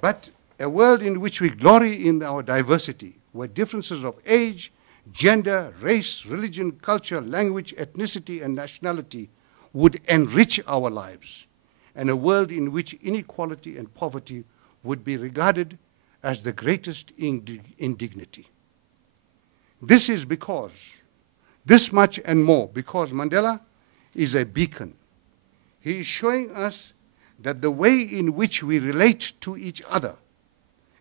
But a world in which we glory in our diversity, where differences of age, gender, race, religion, culture, language, ethnicity, and nationality would enrich our lives, and a world in which inequality and poverty would be regarded as the greatest indignity. This is because, this much and more, because Mandela is a beacon. He is showing us that the way in which we relate to each other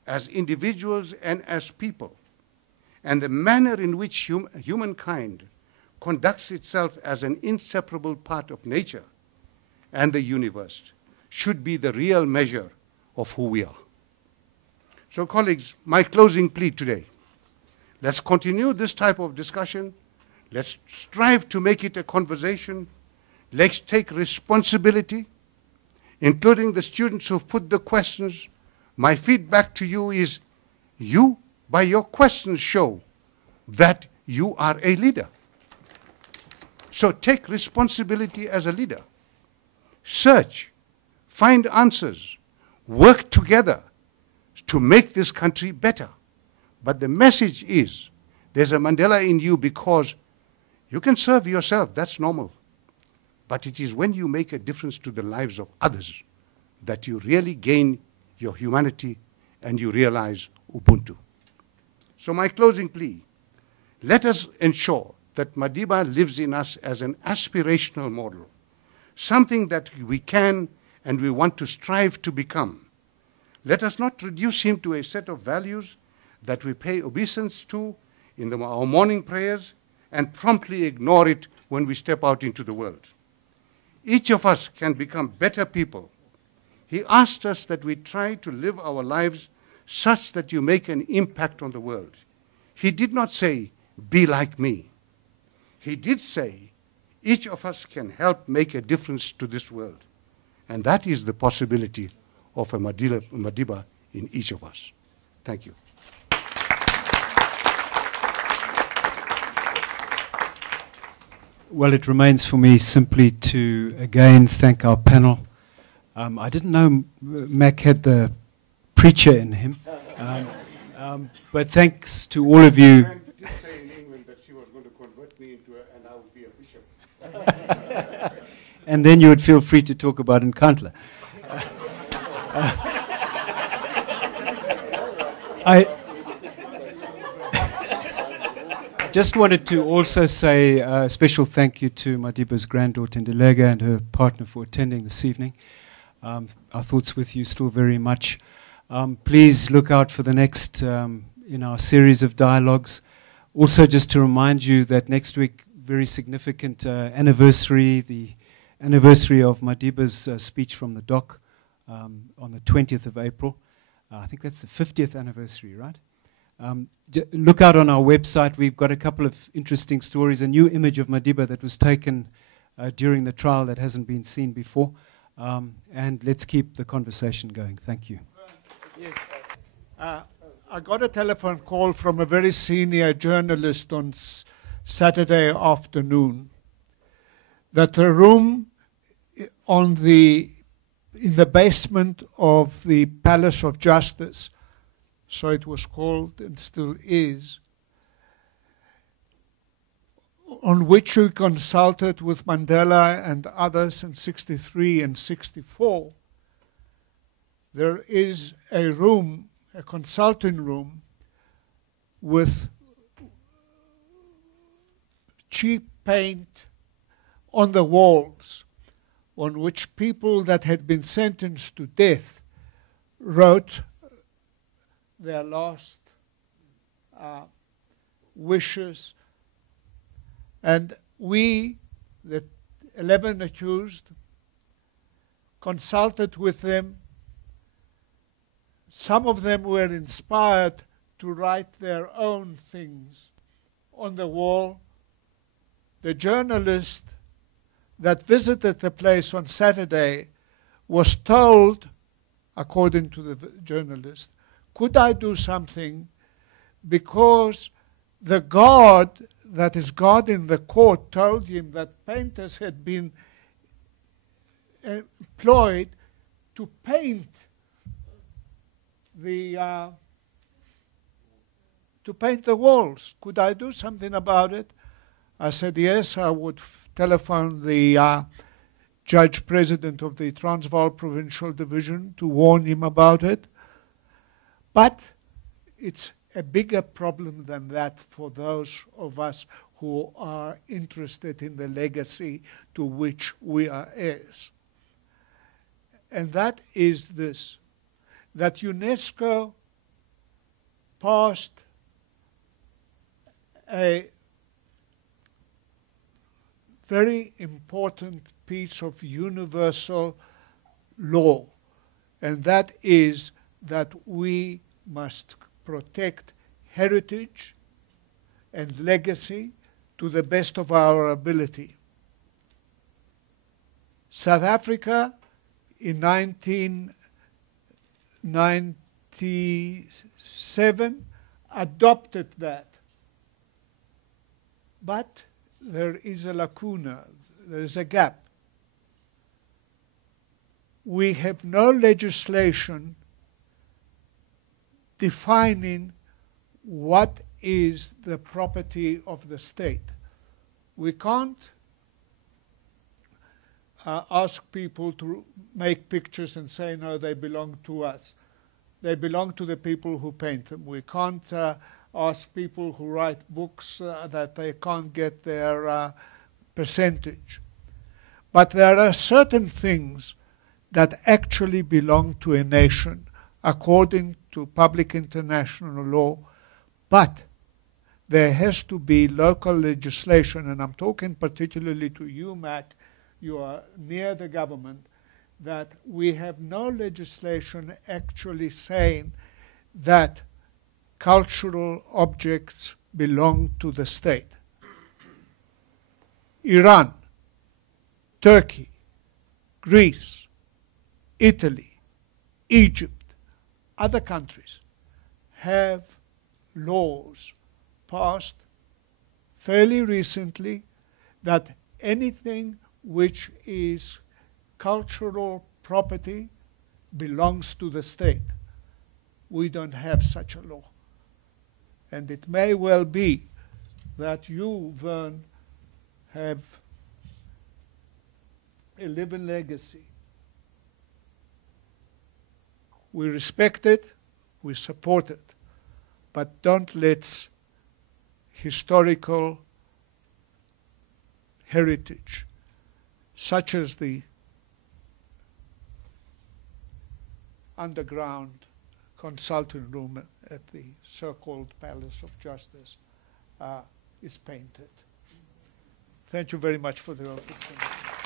as individuals and as people, and the manner in which humankind conducts itself as an inseparable part of nature and the universe should be the real measure of who we are. So, colleagues, my closing plea today, let's continue this type of discussion. Let's strive to make it a conversation. Let's take responsibility, including the students who've put the questions. My feedback to you is, you, by your questions, show that you are a leader. So take responsibility as a leader. Search, find answers, work together to make this country better. But the message is, there's a Mandela in you because you can serve yourself, that's normal. But it is when you make a difference to the lives of others that you really gain your humanity and you realize Ubuntu. So my closing plea, let us ensure that Madiba lives in us as an aspirational model, something that we can and we want to strive to become. Let us not reduce him to a set of values that we pay obeisance to in our morning prayers and promptly ignore it when we step out into the world. Each of us can become better people. He asked us that we try to live our lives such that you make an impact on the world. He did not say, be like me. He did say, each of us can help make a difference to this world. And that is the possibility of a Madiba in each of us. Thank you. Well, it remains for me simply to again thank our panel. I didn't know Mac had the preacher in him, but thanks to all of you. She did say in England that she was going to convert me into and I would be a bishop. And then you would feel free to talk about Nkandla. just wanted to also say a special thank you to Madiba's granddaughter Ndelega and her partner for attending this evening. Our thoughts with you still very much. Please look out for the next in our series of dialogues. Also, just to remind you that next week, very significant anniversary, the anniversary of Madiba's speech from the dock on the 20th of April. I think that's the 50th anniversary, right? Look out on our website. We've got a couple of interesting stories, a new image of Madiba that was taken during the trial that hasn't been seen before. And let's keep the conversation going. Thank you. Yes. I got a telephone call from a very senior journalist on Saturday afternoon that the room in the basement of the Palace of Justice, so it was called and still is, on which we consulted with Mandela and others in 63 and 64, there is a room, a consulting room, with cheap paint on the walls, on which people that had been sentenced to death wrote their last wishes. And we, the 11 accused, consulted with them. Some of them were inspired to write their own things on the wall. The journalist that visited the place on Saturday was told, according to the journalist, could I do something because the guard that is guarding the court told him that painters had been employed to paint the walls. Could I do something about it? I said yes. I would telephone the judge president of the Transvaal Provincial Division to warn him about it. But it's a bigger problem than that for those of us who are interested in the legacy to which we are heirs. And that is this, that UNESCO passed a very important piece of universal law, and that is that we must protect heritage and legacy to the best of our ability. South Africa in 1997 adopted that. But there is a lacuna, there is a gap. We have no legislation defining what is the property of the state. We can't ask people to make pictures and say, no, they belong to us. They belong to the people who paint them. We can't ask people who write books that they can't get their percentage. But there are certain things that actually belong to a nation according to public international law, but there has to be local legislation, and I'm talking particularly to you, Mac, you are near the government, that we have no legislation actually saying that cultural objects belong to the state. Iran, Turkey, Greece, Italy, Egypt, other countries have laws passed fairly recently that anything which is cultural property belongs to the state. We don't have such a law. And it may well be that you, Vern, have a living legacy. We respect it, we support it, but don't let's historical heritage, such as the underground consulting room at the so-called Palace of Justice, is painted. Thank you very much for the opportunity.